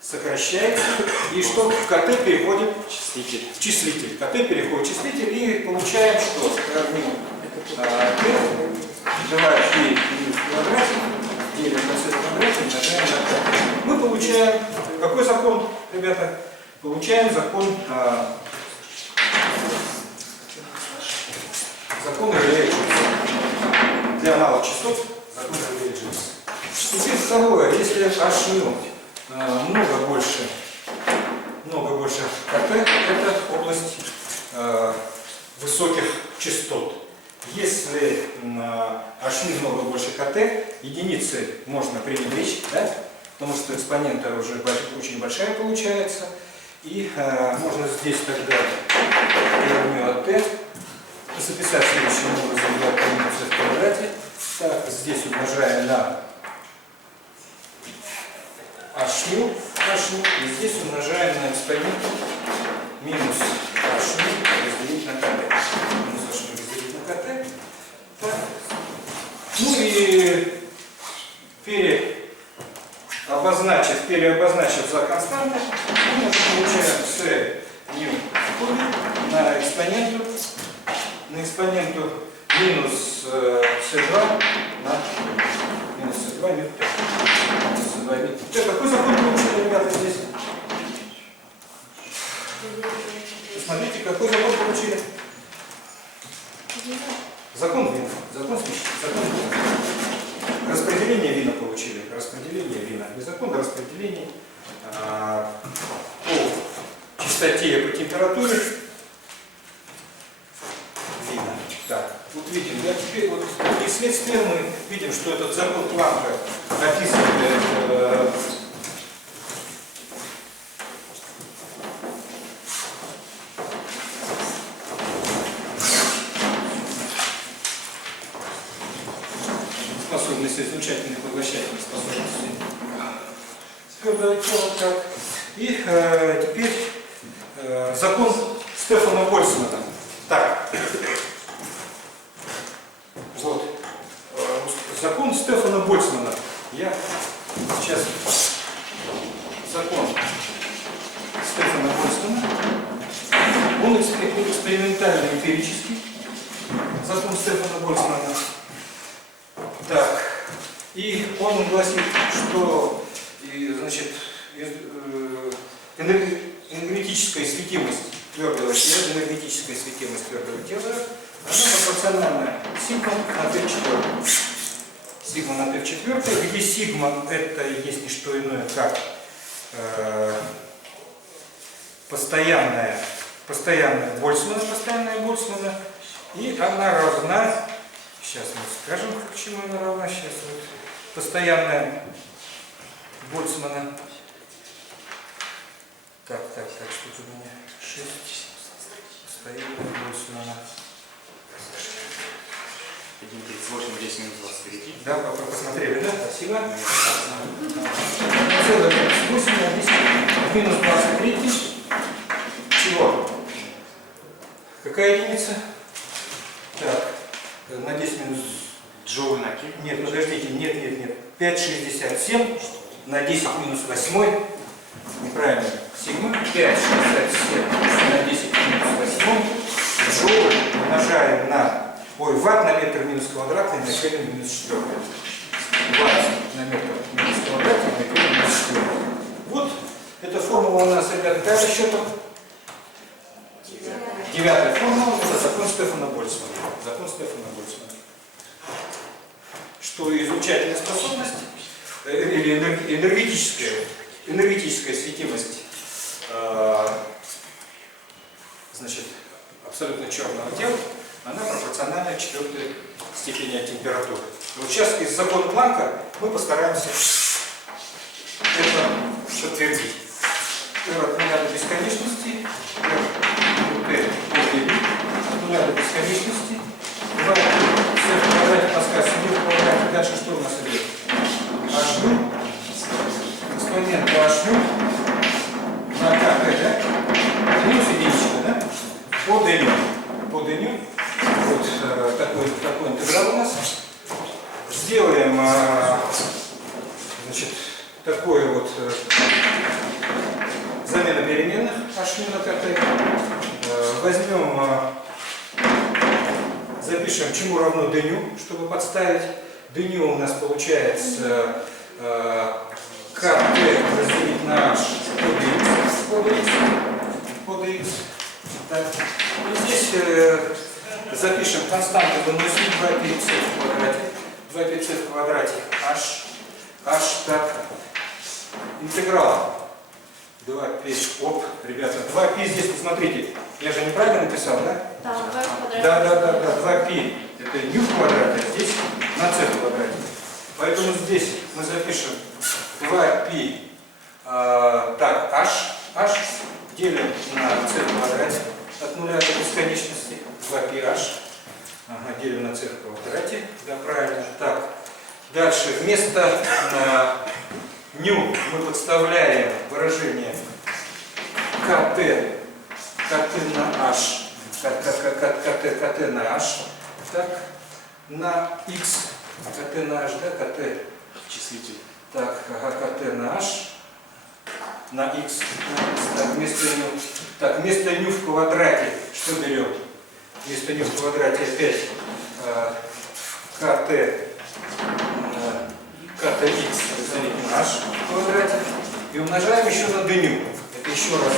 сокращается, и что в КТ переходит в числитель. КТ переходит в числитель, и получаем, что равню бывает в квадрате, делим на c в квадрате, умножаем на КТ. Мы получаем, какой закон, ребята? Получаем закон Реле-Джонса. Для малых частот закон Реле-Джонса. Теперь второе, если H много больше КТ, это область высоких частот. Если H много больше КТ, единицы можно пренебречь, да? Потому что экспонента уже очень большая получается. И можно здесь тогда я от T записать следующим образом для комбинации в квадрате. Так, здесь умножаем на H, и здесь умножаем на экспонент минус H разделить на КТ. Минус H разделить на КТ. Так. Ну и переобозначив за константу, мы получаем C ню на экспоненту минус C2 на минус C2 ню. Какой закон получили, ребята, здесь? Посмотрите, какой закон получили? Закон вина. Закон вина. Распределение вина получили. Распределение вина. Не закон, а распределение по частоте и по температуре вина. Так, вот видим, да, теперь вот и следствие мы видим, что этот закон Планка описывает способность излучательных поглощательных способностей твердого тела. Так. И теперь закон Стефана Больцмана. Так. Вот. Закон Стефана Больцмана. Я сейчас закон Стефана Больцмана. Он экспериментально эмпирический. Закон Стефана Больцмана. Так. И он гласит, что значит, энергетическая светимость твердого тела, она пропорциональна сигма на Т4. Сигма на Т4, где сигма это есть не что иное, как постоянная Больцмана, и она равна, сейчас мы скажем, к чему она равна, сейчас вот, постоянная Больцмана. Так, что тут у меня? 6. Постоянная Больцмана. 1,38, 10 минус 23. Да, посмотрели, да? Спасибо. Целое 38 на 10 минус 23. Чего? Какая единица? Так, на 10 минус... Джоуль на киль. Нет, подождите, нет. 5,67 на 10 минус 8. Неправильно. Сигма. 5,67 на 10 минус 8. Джоуль умножаем на... ватт на метр минус квадратный на Кельвин минус 4. Ватт на метр минус квадратный на Кельвин минус 4. Вот эта формула у нас, ребята, какая счета? 9-я формула, это закон Стефана Больцмана. Закон Стефана Больцмана. Что излучательная способность или энергетическая светимость значит, абсолютно черного тела, она пропорциональна 4-й степени от температуры. Вот сейчас из закона Планка мы постараемся это подтвердить. От 0 до бесконечности, от 0 до бесконечности, 2 в квадрате Паскаль, в квадрате, дальше что у нас идет? H0, экспонент H0 на КП, да? Минус единичка, да? По ДНЮ. Вот такой интеграл у нас. Сделаем значит, такое вот замена переменных H на КТ. Возьмем, запишем, чему равно ДНЮ, чтобы подставить. ДНЮ у нас получается КТ разделить на H по dx. Так. И здесь запишем константу выносим 2πc в квадрате. 2πc в квадрате h так интеграл 2π, оп, ребята, 2π здесь, посмотрите, я же неправильно написал, да? Да, 2 в квадрате. Да, 2π это u в квадрате, а здесь на c в квадрате. Поэтому здесь мы запишем 2π, так, h делим на c в квадрате от нуля до бесконечности, 2πh, ага, делим на c в квадрате, да, правильно. Так, дальше вместо ню мы подставляем выражение kt на h, kt на h, так, на x, kt на h, да, kt, Числитель. так, ага, kt на h, на x, так, вместо ню в квадрате, что берем? Вместо ню в квадрате опять ktx разделить на h в квадрате и умножаем еще на dνu. Это еще раз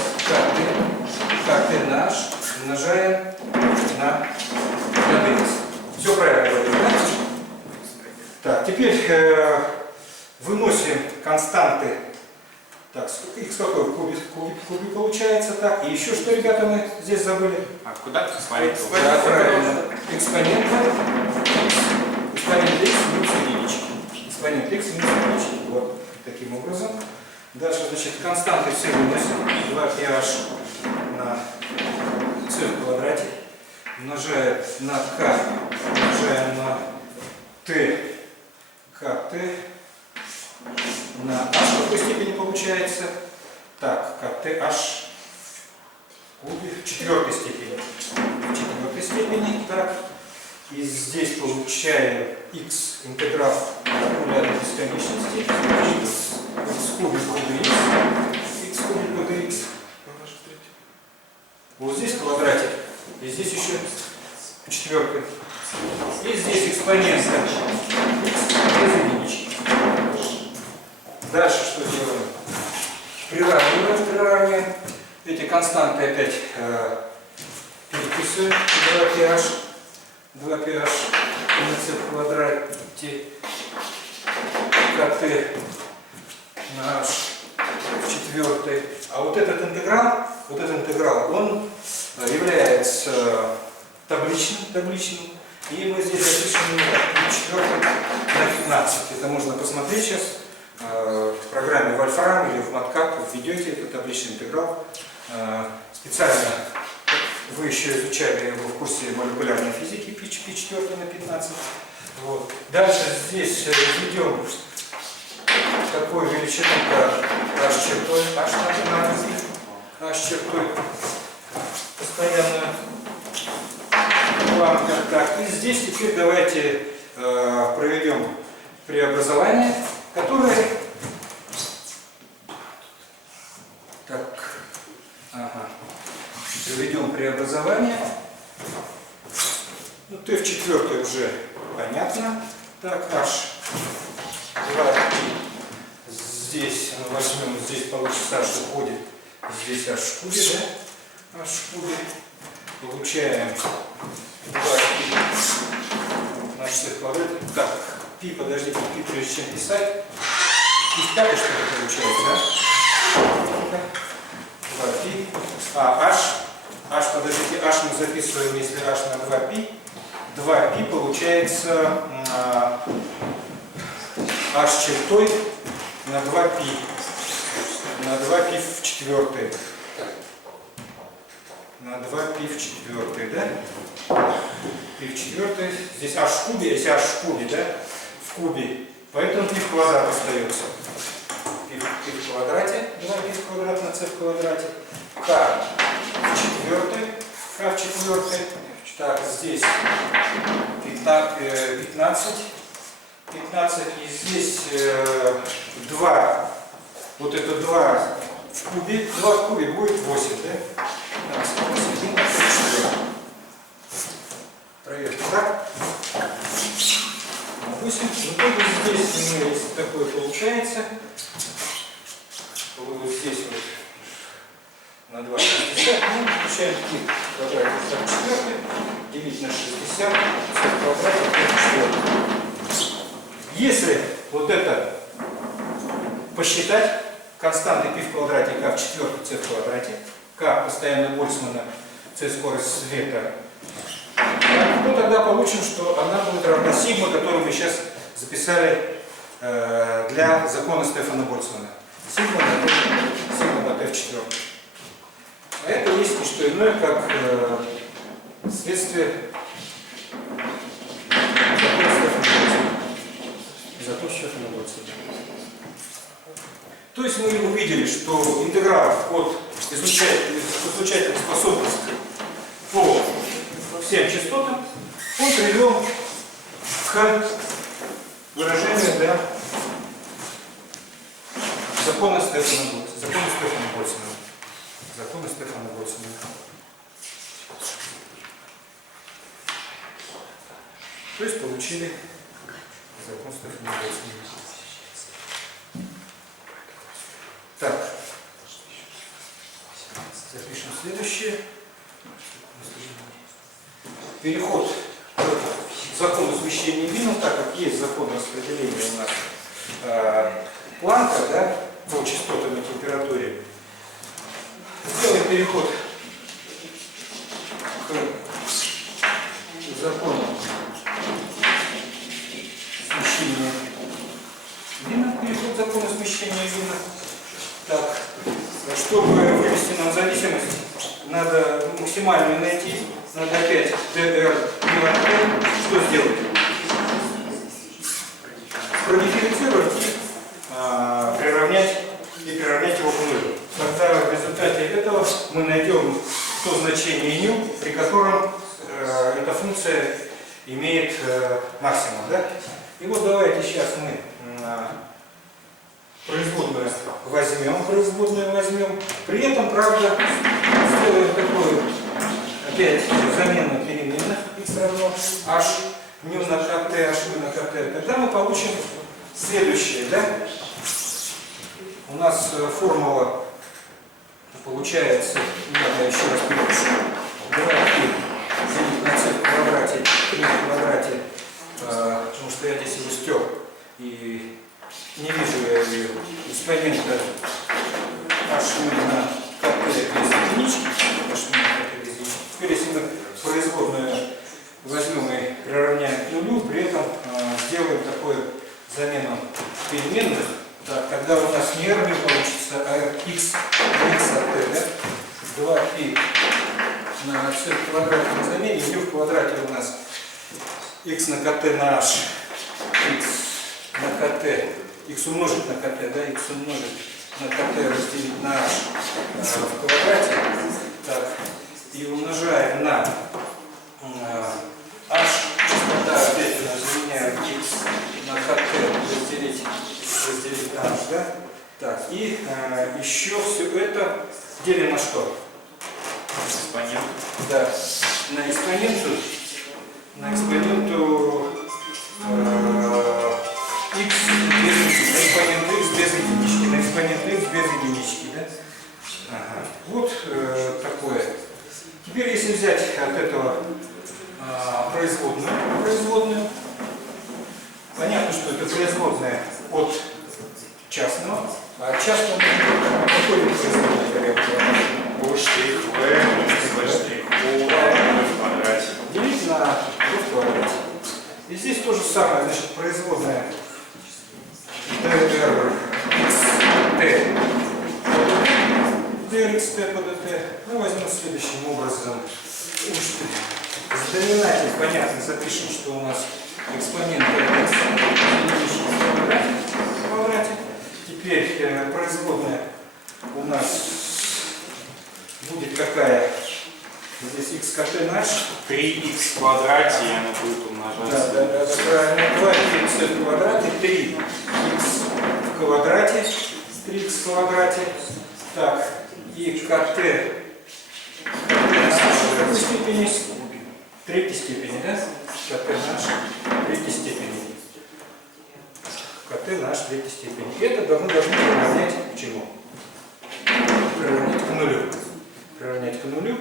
kt на h умножаем на dx. Все правильно говорю, да? Так, теперь выносим константы. Так, x какой в кубе получается, так. И еще что, ребята, мы здесь забыли? А куда смотреть? Да, правильно. Экспонент x минус единички. Экспонент x минус единички. Вот таким образом. Дальше, значит, константы все выносим. 2πh на c в квадрате. Умножаем на k, умножаем на t, kt, на h в какой степени получается? Так, kth в кубе в четвертой степени. В четвертой степени, так. И здесь получаем x интеграл от нуля до бесконечности. X в кубе по dx. X в кубе по dx. Вот здесь в квадрате. И здесь еще в четвертой. И здесь экспонент x без единички. Дальше что делаем? Приравниваем. Эти константы опять переписываем. 2πh на c в квадрате, kt на h в четвертой. А вот этот интеграл, он является табличным. И мы здесь запишем четвертой на 15. Это можно посмотреть сейчас. В программе Wolfram или в MATLAB введете этот табличный интеграл. Специально вы еще изучали его в курсе молекулярной физики P4 на 15. Вот. Дальше здесь введем такую величину, как h чертой, h чертой, постоянную планку. Так, и здесь теперь давайте проведем преобразование, которое приведем преобразование. Ну, t в четвертой уже понятно. Так, h 2 здесь мы возьмем, здесь получится h уходит, здесь h в кубе, да? H в кубе. Получаем 2 на c в квадрате. Так, π, подождите, π прежде чем писать. Пи в пятой, что ли, получается, да? 2π. H, подождите, h мы записываем, если h на 2π. 2π получается h чертой на 2π. На 2π в четвертой. На 2π в четвертой, да? Π в четвертой. Здесь h в кубе, если h в кубе, да? В кубе. Поэтому π в квадрат остается. Π в квадрате. 2π в квадрат на c в квадрате. K в четвертой. K в четвертой. Так, здесь 15. 15. И здесь 2. Вот это 2 в кубе. 2 в кубе будет 8, да? Так, 8 на 34. Проверьте, так? 8. В итоге здесь у меня, если такое получается, вот здесь вот на 2 60, мы включаем π в квадрате 44, делить на 60, в квадрате 44. Если вот это посчитать, константы π в квадрате, k в четвертой, c в квадрате, k постоянно Больцмана, c скорость света, то тогда получим, что она будет равна сигма, которую мы сейчас записали для закона Стефана Больцмана. Сигма на t в четвертой. А это есть не что иное, как следствие закона Стефана Больцмана. То есть мы увидели, что интеграл от излучательной способности по всем частотам, он привел к выражению для закона Стефана Больцмана. Закона Стефана Больцмана. То есть получили закон Стефана Больцмана. Так, запишем следующее. Переход к закону смещения Вина, так как есть закон распределения у нас Планка, да, по частотам и температуре. Сделаем переход к закону смещения Вина. Переход к закону смещения Вина. Так, чтобы вывести нам зависимость, надо максимальную найти. Надо опять dr что сделать? Продифференцировать и приравнять его к нулю. Тогда в результате этого мы найдем то значение ню, при котором эта функция имеет максимум. Да? И вот давайте сейчас мы производную возьмем. При этом, правда, сделаем такую опять замену переменных x равно h ню на kt, h ню на kt. Тогда мы получим следующее. Да? У нас формула получается, надо еще раз перепишу, 2π делить на c в квадрате, 3 в квадрате, потому что я здесь его стер и не вижу я ее экспонента h на kt без единички. Теперь если мы производную возьмем и приравняем к нулю, при этом сделаем такую замену переменных, так, когда у нас не r получится, а x на x от t, да? 2π на c в квадрате на замене, u в квадрате у нас x на kt на h, x на kt, x умножить на kt, да, x умножить на kt разделить на h в квадрате, так, и умножаем на h, частота опять у нас заменяем x на kt разделить на h, да? Так, и еще все это делим на что? Экспонент. Да, на экспоненту x без единички, на экспонент x без единички, да? Ага. Вот такое. Теперь, если взять от этого производную, понятно, что это производная от частного, а от частного какой производной? У штрих v, штрих u, в квадрате. Делить на v в квадрате. И здесь то же самое, значит, производная drxt drxt по dt. Мы возьмем следующим образом. С доминантом, понятно, запишем, что у нас экспонент x в квадрате. Теперь производная у нас будет какая? Здесь x kt наш. 3x в квадрате, и оно будет умножаться. Да, правильно. 2x в квадрате, 3x в квадрате, 3x в квадрате. Так, и kt в какой степени? Третьей степени, да? kt наш третьей степени. kt наш третьей степени. Это мы должны приравнять к чему? Приравнять к нулю. Приравнять к нулю.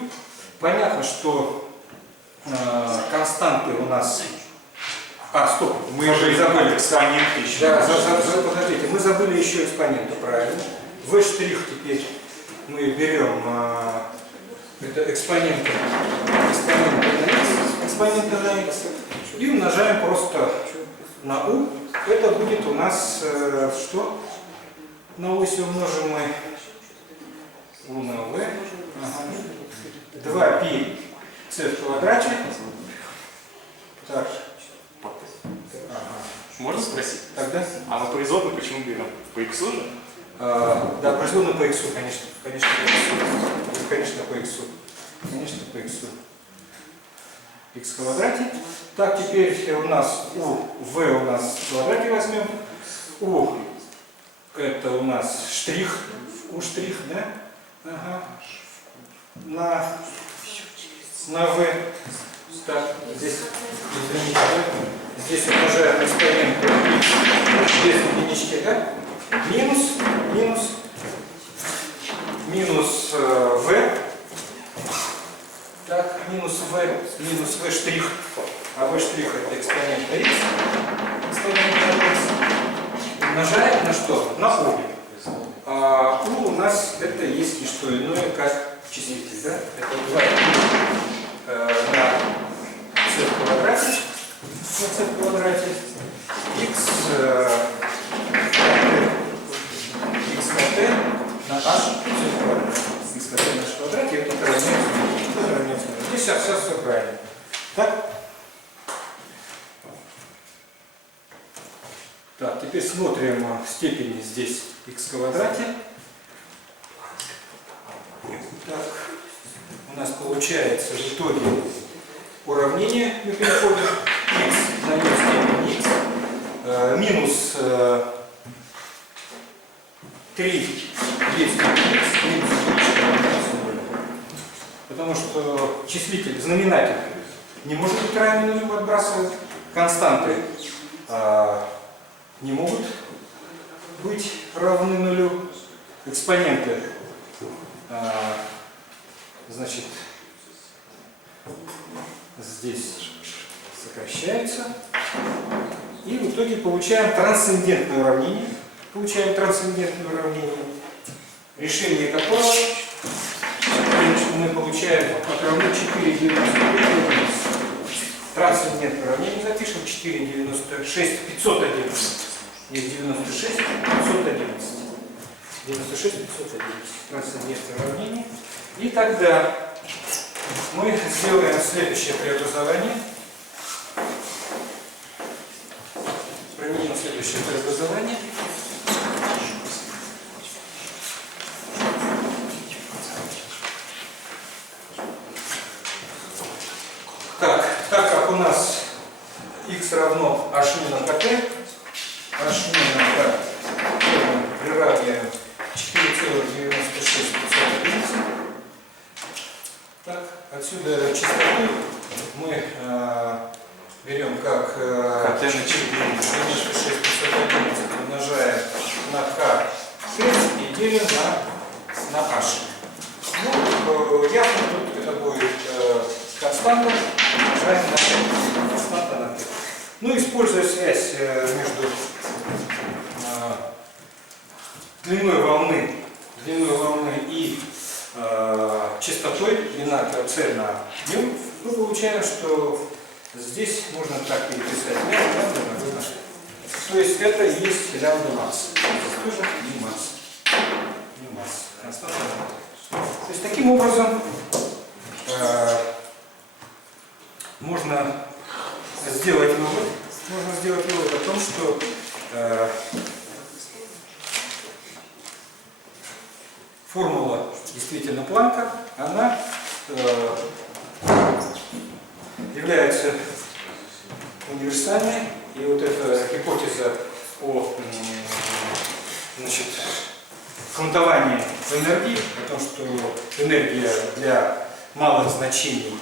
Понятно, что константы у нас... стоп, Мы же забыли экспоненты еще. Да, подождите, мы забыли еще экспоненты, правильно. V' теперь мы берем это экспоненты на x и умножаем просто на u. Это будет у нас что? На ось умножим мы u на v. Ага. 2π c в квадрате. Так. Ага. Можно спросить? Тогда? А мы производную почему берем? По x же? Да, производную по x, конечно. Конечно, по x. Конечно, по x. Конечно, по x. X в квадрате. Так, теперь у нас v у нас в квадрате возьмем. U это у нас штрих. U штрих, да? Ага. На v. Так, здесь, извините, да? Здесь умножаем экспонент без единички, да? Минус v. Так, минус v штрих. А v штрих это экспонент x. Экспонент x. Умножаем на что? На обе. А u у нас это есть не что иное, как числитель, да? Это 2 на c в квадрате. На c в квадрате. X на t на h в квадрате. X на t на h в квадрате. Это равняется. Здесь сейчас все правильно. Так? Так, теперь смотрим степени здесь x в квадрате. Так, у нас получается в итоге уравнение, мы переходим x на степень x минус 3 есть x минус единичка, потому что числитель, знаменатель не может быть равен нулю, отбрасывать. Константы не могут быть равны нулю. Экспоненты, значит, здесь сокращаются. И в итоге получаем трансцендентное уравнение. Решение которого мы получаем от равно 4,95. Трансцендентное уравнение запишем 4,96, 511. Есть 96, 511. 96, 511. Трансцендентное уравнение. И тогда мы сделаем следующее преобразование. Применим следующее преобразование. Так как у нас x равно h на kt, h на k приравниваем 4,96. Так, отсюда частоту мы берем как kt на 4,96 умножаем на k и делим на h. Ну, ясно, тут это будет константа, умножаем на t. Константа на t. Ну, используя связь между длиной волны и частотой, длина c на μ, мы получаем, что здесь можно так переписать лямбда на v на t. То есть это и есть лямбда масса. Здесь тоже не масса. Константа на t. То есть таким образом можно сделать вывод о том, что формула действительно Планка, она является универсальной, и вот эта гипотеза о квантовании энергии, о том, что энергия для малых значений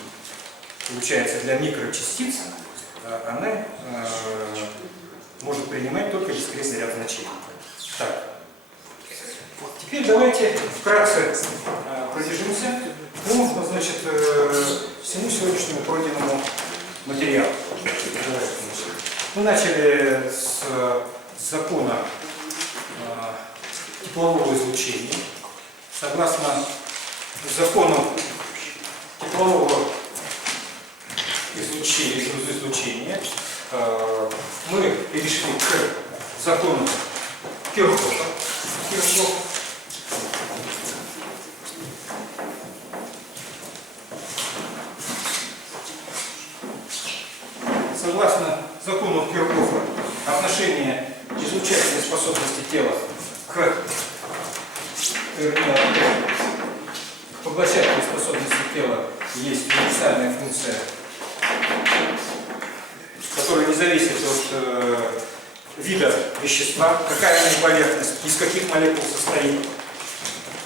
получается для микрочастиц, она может принимать только дискретный ряд значений. Так. Теперь давайте вкратце пробежимся по, значит, всему сегодняшнему пройденному материалу. Мы начали с закона теплового излучения. Согласно закону теплового излучения мы перешли к закону Кирхофа. Согласно закону Кирхофа, отношение излучательной способности тела к поглощательной способности тела есть универсальная функция, которая не зависит от вида вещества, какая она поверхность, из каких молекул состоит,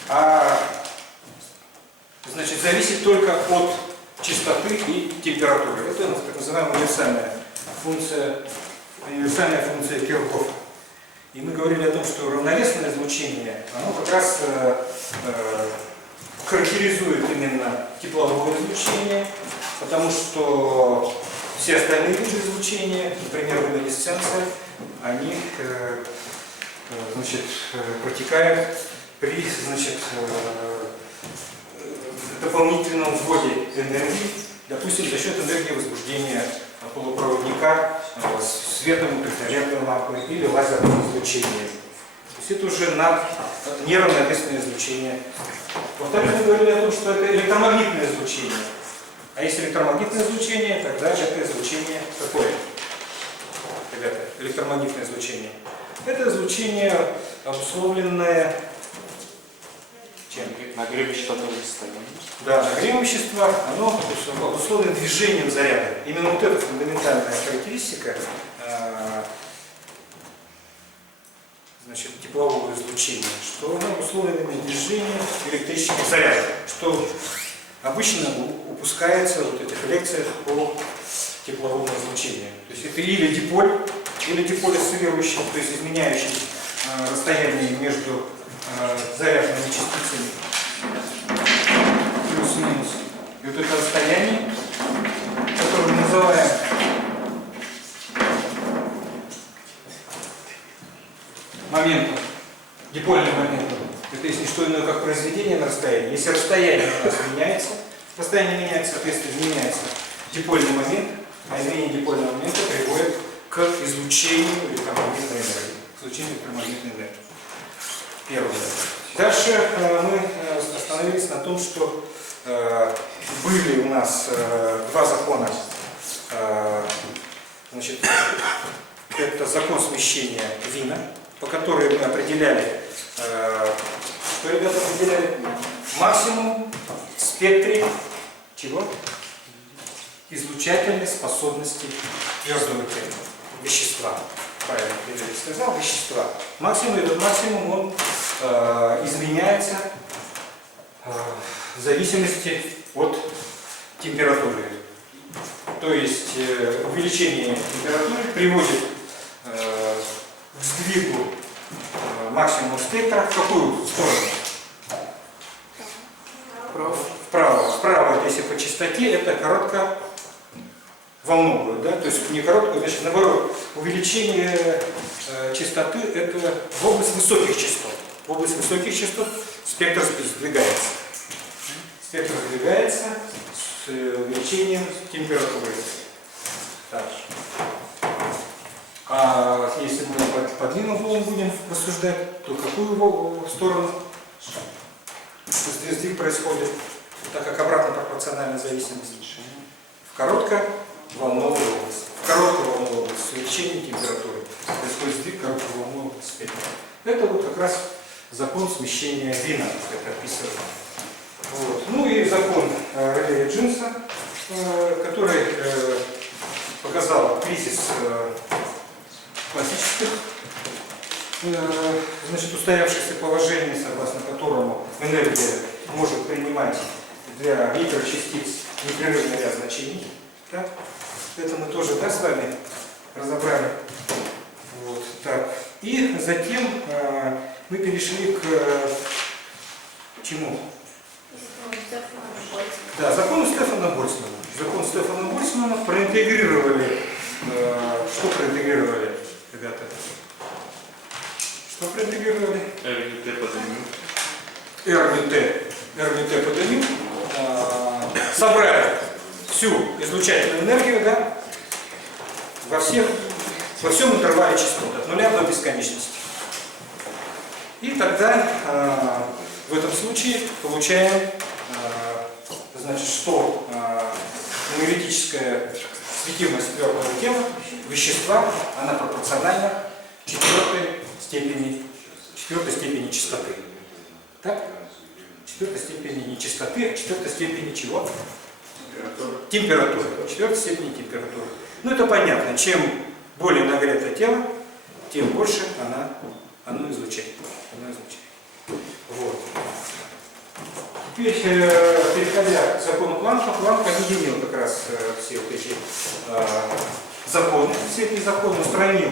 а значит, зависит только от частоты и температуры. Это так называемая универсальная функция Кирхофа. И мы говорили о том, что равновесное излучение, оно как раз характеризует именно тепловое излучение, потому что все остальные виды излучения, например, люминесценция, они значит, протекают при дополнительном вводе энергии, допустим, за счет энергии возбуждения полупроводника светом ультрафиолетовой лампы или лазерного излучения. То есть это уже неравновесное излучение. Во-вторых, мы говорили о том, что это электромагнитное излучение. А если электромагнитное излучение, тогда это излучение какое? Ребята, электромагнитное излучение. Это излучение, обусловленное чем? Нагрев частотного состояния. Да, нагрев вещества, оно обусловлено движением заряда. Именно вот эта фундаментальная характеристика значит, теплового излучения, что оно обусловлено движением электрических зарядов, что обычно упускается в вот этих лекциях по тепловому излучению. То есть это или диполь осциллирующий, то есть изменяющий расстояние между заряженными частицами, плюс-минус. И вот это расстояние, которое мы называем моментом, дипольным моментом, это есть не что иное, как произведение на расстоянии. Если расстояние у нас меняется, соответственно, изменяется дипольный момент, а изменение дипольного момента приводит к излучению электромагнитной энергии. Первое. Дальше мы остановились на том, что были у нас два закона. Значит, это закон смещения Вина, по которому мы определяли, что, ребята, определяли максимум в спектре чего? Излучательной способности твердого тела, вещества. Правильно я сказал, вещества. Максимум, этот максимум, он изменяется в зависимости от температуры. То есть увеличение температуры приводит к сдвигу максимума спектра в какую сторону? Вправо. Вправо, если по частоте, это коротковолновую, да? То есть не короткую, значит, наоборот, увеличение частоты это в область высоких частот. В область высоких частот спектр сдвигается. Спектр сдвигается с увеличением температуры. Так. А если мы по длинным волнам будем рассуждать, то какую сторону сдвиг происходит, так как обратно пропорциональная зависимость в коротковолновую область. В короткую область с увеличением температуры происходит сдвиг коротковолнового спектра. Это вот как раз закон смещения Вина, это описывает. Вот. Ну и закон Релея-Джинса, который показал кризис классических, значит, устоявшихся положений, согласно которому энергия может принимать для микрочастиц непрерывный ряд значений. Так? Это мы тоже, да, с вами разобрали. Вот, так. И затем мы перешли к чему? Да, закону Стефана Больцмана. Закон Стефана Больцмана проинтегрировали. Что проинтегрировали, ребята? Что проинтегрировали? РНТ подниму. РНТ подаю. Собрали всю излучательную энергию, да, во всем интервале частот, от 0 до бесконечности. И тогда в этом случае получаем, значит, что энергетическая светимость твердого тела, вещества, она пропорциональна четвертой степени частоты. Так? Четвертой степени не частоты, а четвертой степени чего? Температуры. Четвертой степени температуры. Ну это понятно. Чем более нагретое тело, тем больше оно излучает. Вот. Теперь, переходя к закону Планка, Планк объединил как раз все вот эти законы, все эти законы, устранил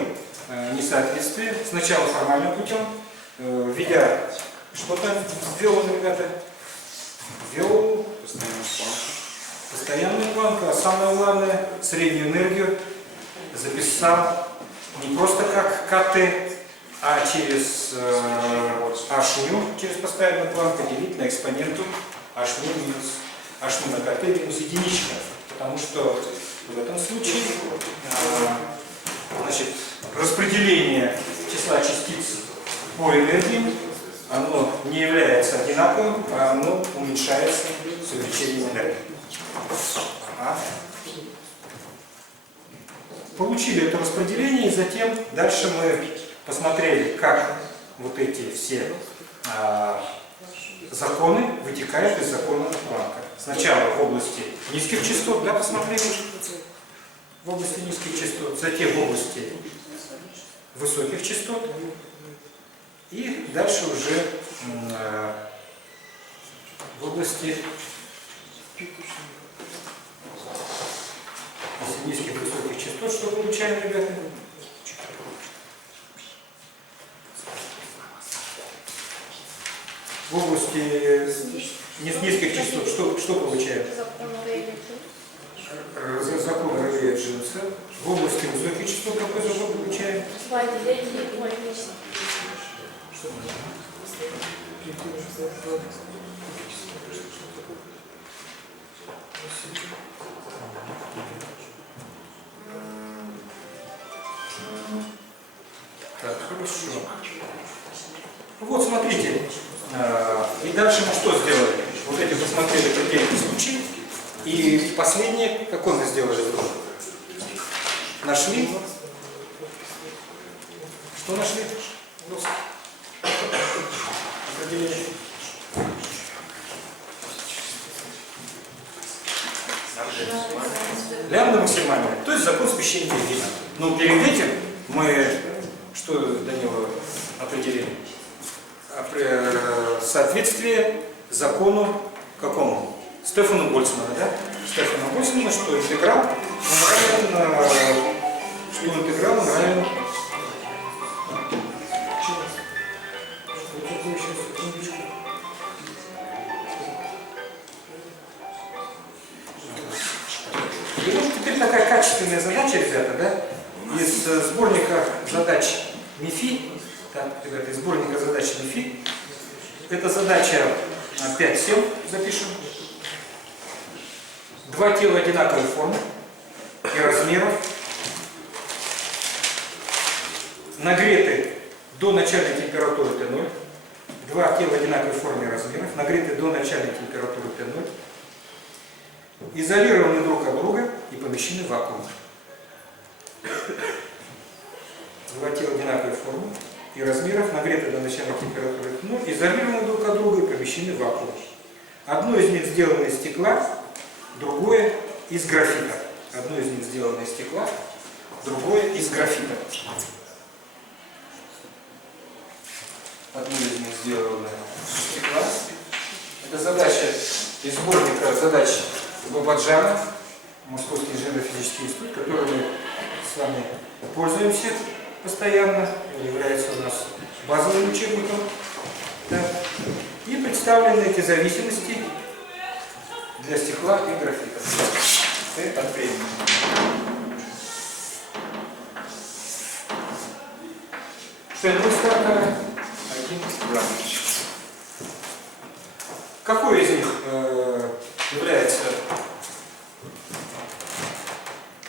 несоответствие, сначала формальным путем, введя, что там ввел он, ребята? Ввел постоянную планку, а самое главное, среднюю энергию записал не просто как КТ, а через H-ν, через постоянную планку, делить на экспоненту H-ν минус H-ν на КТ минус единичка. Потому что в этом случае значит, распределение числа частиц по энергии, оно не является одинаковым, а оно уменьшается с увеличением энергии. Получили это распределение, и затем дальше мы посмотрели, как вот эти все законы вытекают из закона Планка. Сначала в области низких частот, да, посмотрели, в области низких частот, затем в области высоких частот, и дальше уже в области низких и высоких частот. Что получаем, ребята? В области низких частот что получаем? Закон Реле Джинса. В области высоких частот какой закон получаем? Так, хорошо. Вот, смотрите. И дальше мы что сделали? Вот эти посмотрели предельные случаи. И последнее, какое мы сделали вдруг? Нашли? Что нашли? Определение. Лямбда максимальная, то есть закон смещения Вильгина. Но перед этим мы что до него определили? Соответствие закону какому? Стефану Больцмана, да? Стефану Больцмана, что интеграл равен И вот теперь такая качественная задача, ребята, да? Из сборника задач МИФИ, так, ребята, из сборника задач МИФИ, это задача 5-7, запишем. Два тела одинаковой формы и размеров, нагреты до начальной температуры Т0, два тела одинаковой формы и размеров, нагреты до начальной температуры Т0, изолированы друг от друга и помещены в вакуум. Два тела одинаковой формы и размеров, нагреты до начальной температуры Т0, изолированы друг от друга и помещены в вакуум. Одно из них сделано из стекла, другое из графита. Одно из них сделано из стекла, другое из графита. Одно из них сделано из стекла. Это задача из сборника задач Бабаджана, Московский инженерно-физический институт, который мы с вами пользуемся постоянно, он является у нас базовым учебником. Да. И представлены эти зависимости для стекла и графита. От времени. Что это будет стартовое? Какой из них является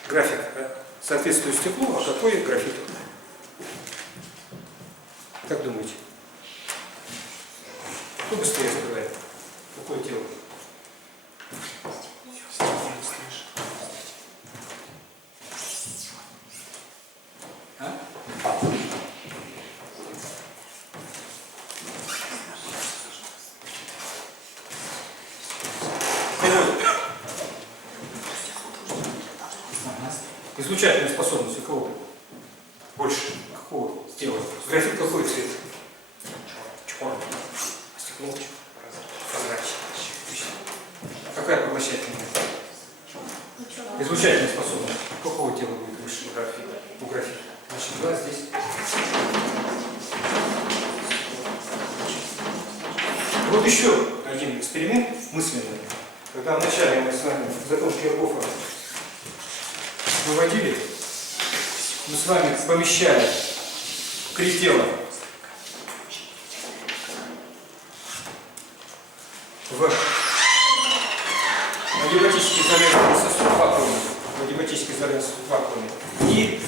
график соответствует стеклу, а какой графит? Как думаете? Кто быстрее открывает? Какое тело? А? Излучательная способность у кого? Больше. Какого тела? Графит какой цвет? Черный. А стекло? Прозрачный. Какая поглощательная? Излучательная способность. Какого тела будет выше графита? У графита. Значит, да, здесь. Вот еще один эксперимент мысленный. Когда вначале мы с вами закон Кирхофа выводили, мы с вами помещали три тела в адиабатически изолированный сосуд в вакууме, и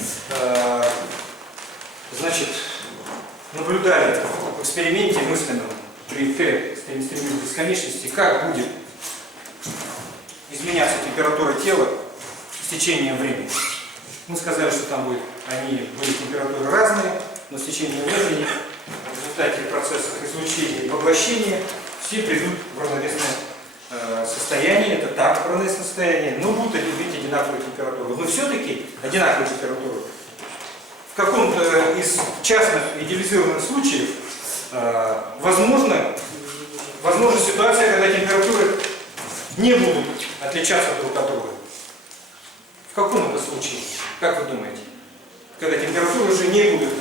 значит, наблюдали в эксперименте мысленном при Т стремительной бесконечности, как будет изменяться температура тела с течением времени. Мы сказали, что там они были температуры разные, но с течением времени в результате процессов излучения и поглощения все придут в равновесное состояние, это так, равновесное состояние, но будут иметь одинаковую температуру. Но все-таки одинаковую температуру. В каком-то из частных идеализированных случаев возможна ситуация, когда температуры не будут отличаться друг от друга. В каком это случае? Как вы думаете? Когда температуры уже не будут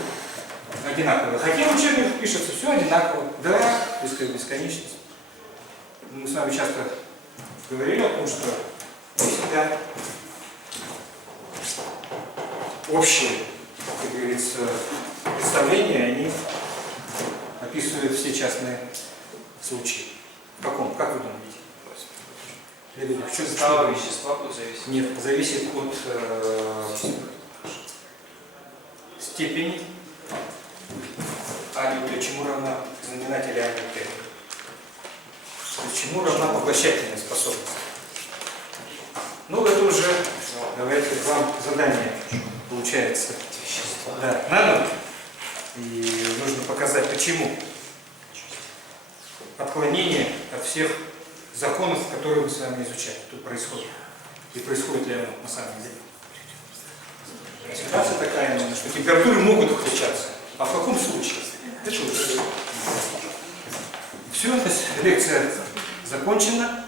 одинаковые. Хотя в учебниках пишется все одинаково. Да, бесконечность. Мы с вами часто говорили о том, что не всегда общие, как говорится, представления, они описывают все частные случаи. В каком? Как вы думаете? Состава вещества будет зависеть? Нет, зависит от степени А и Т. Чему равна знаменатель А и Т? То есть чему равна поглощательная способность? Ну, это уже, давайте, вам задание получается. Да, надо. И нужно показать, почему. Отклонение от всех законов, которые мы с вами изучаем, тут происходит. И происходит ли оно на самом деле. Ситуация такая, что температуры могут отличаться. А в каком случае? Это уже. Все, лекция закончена.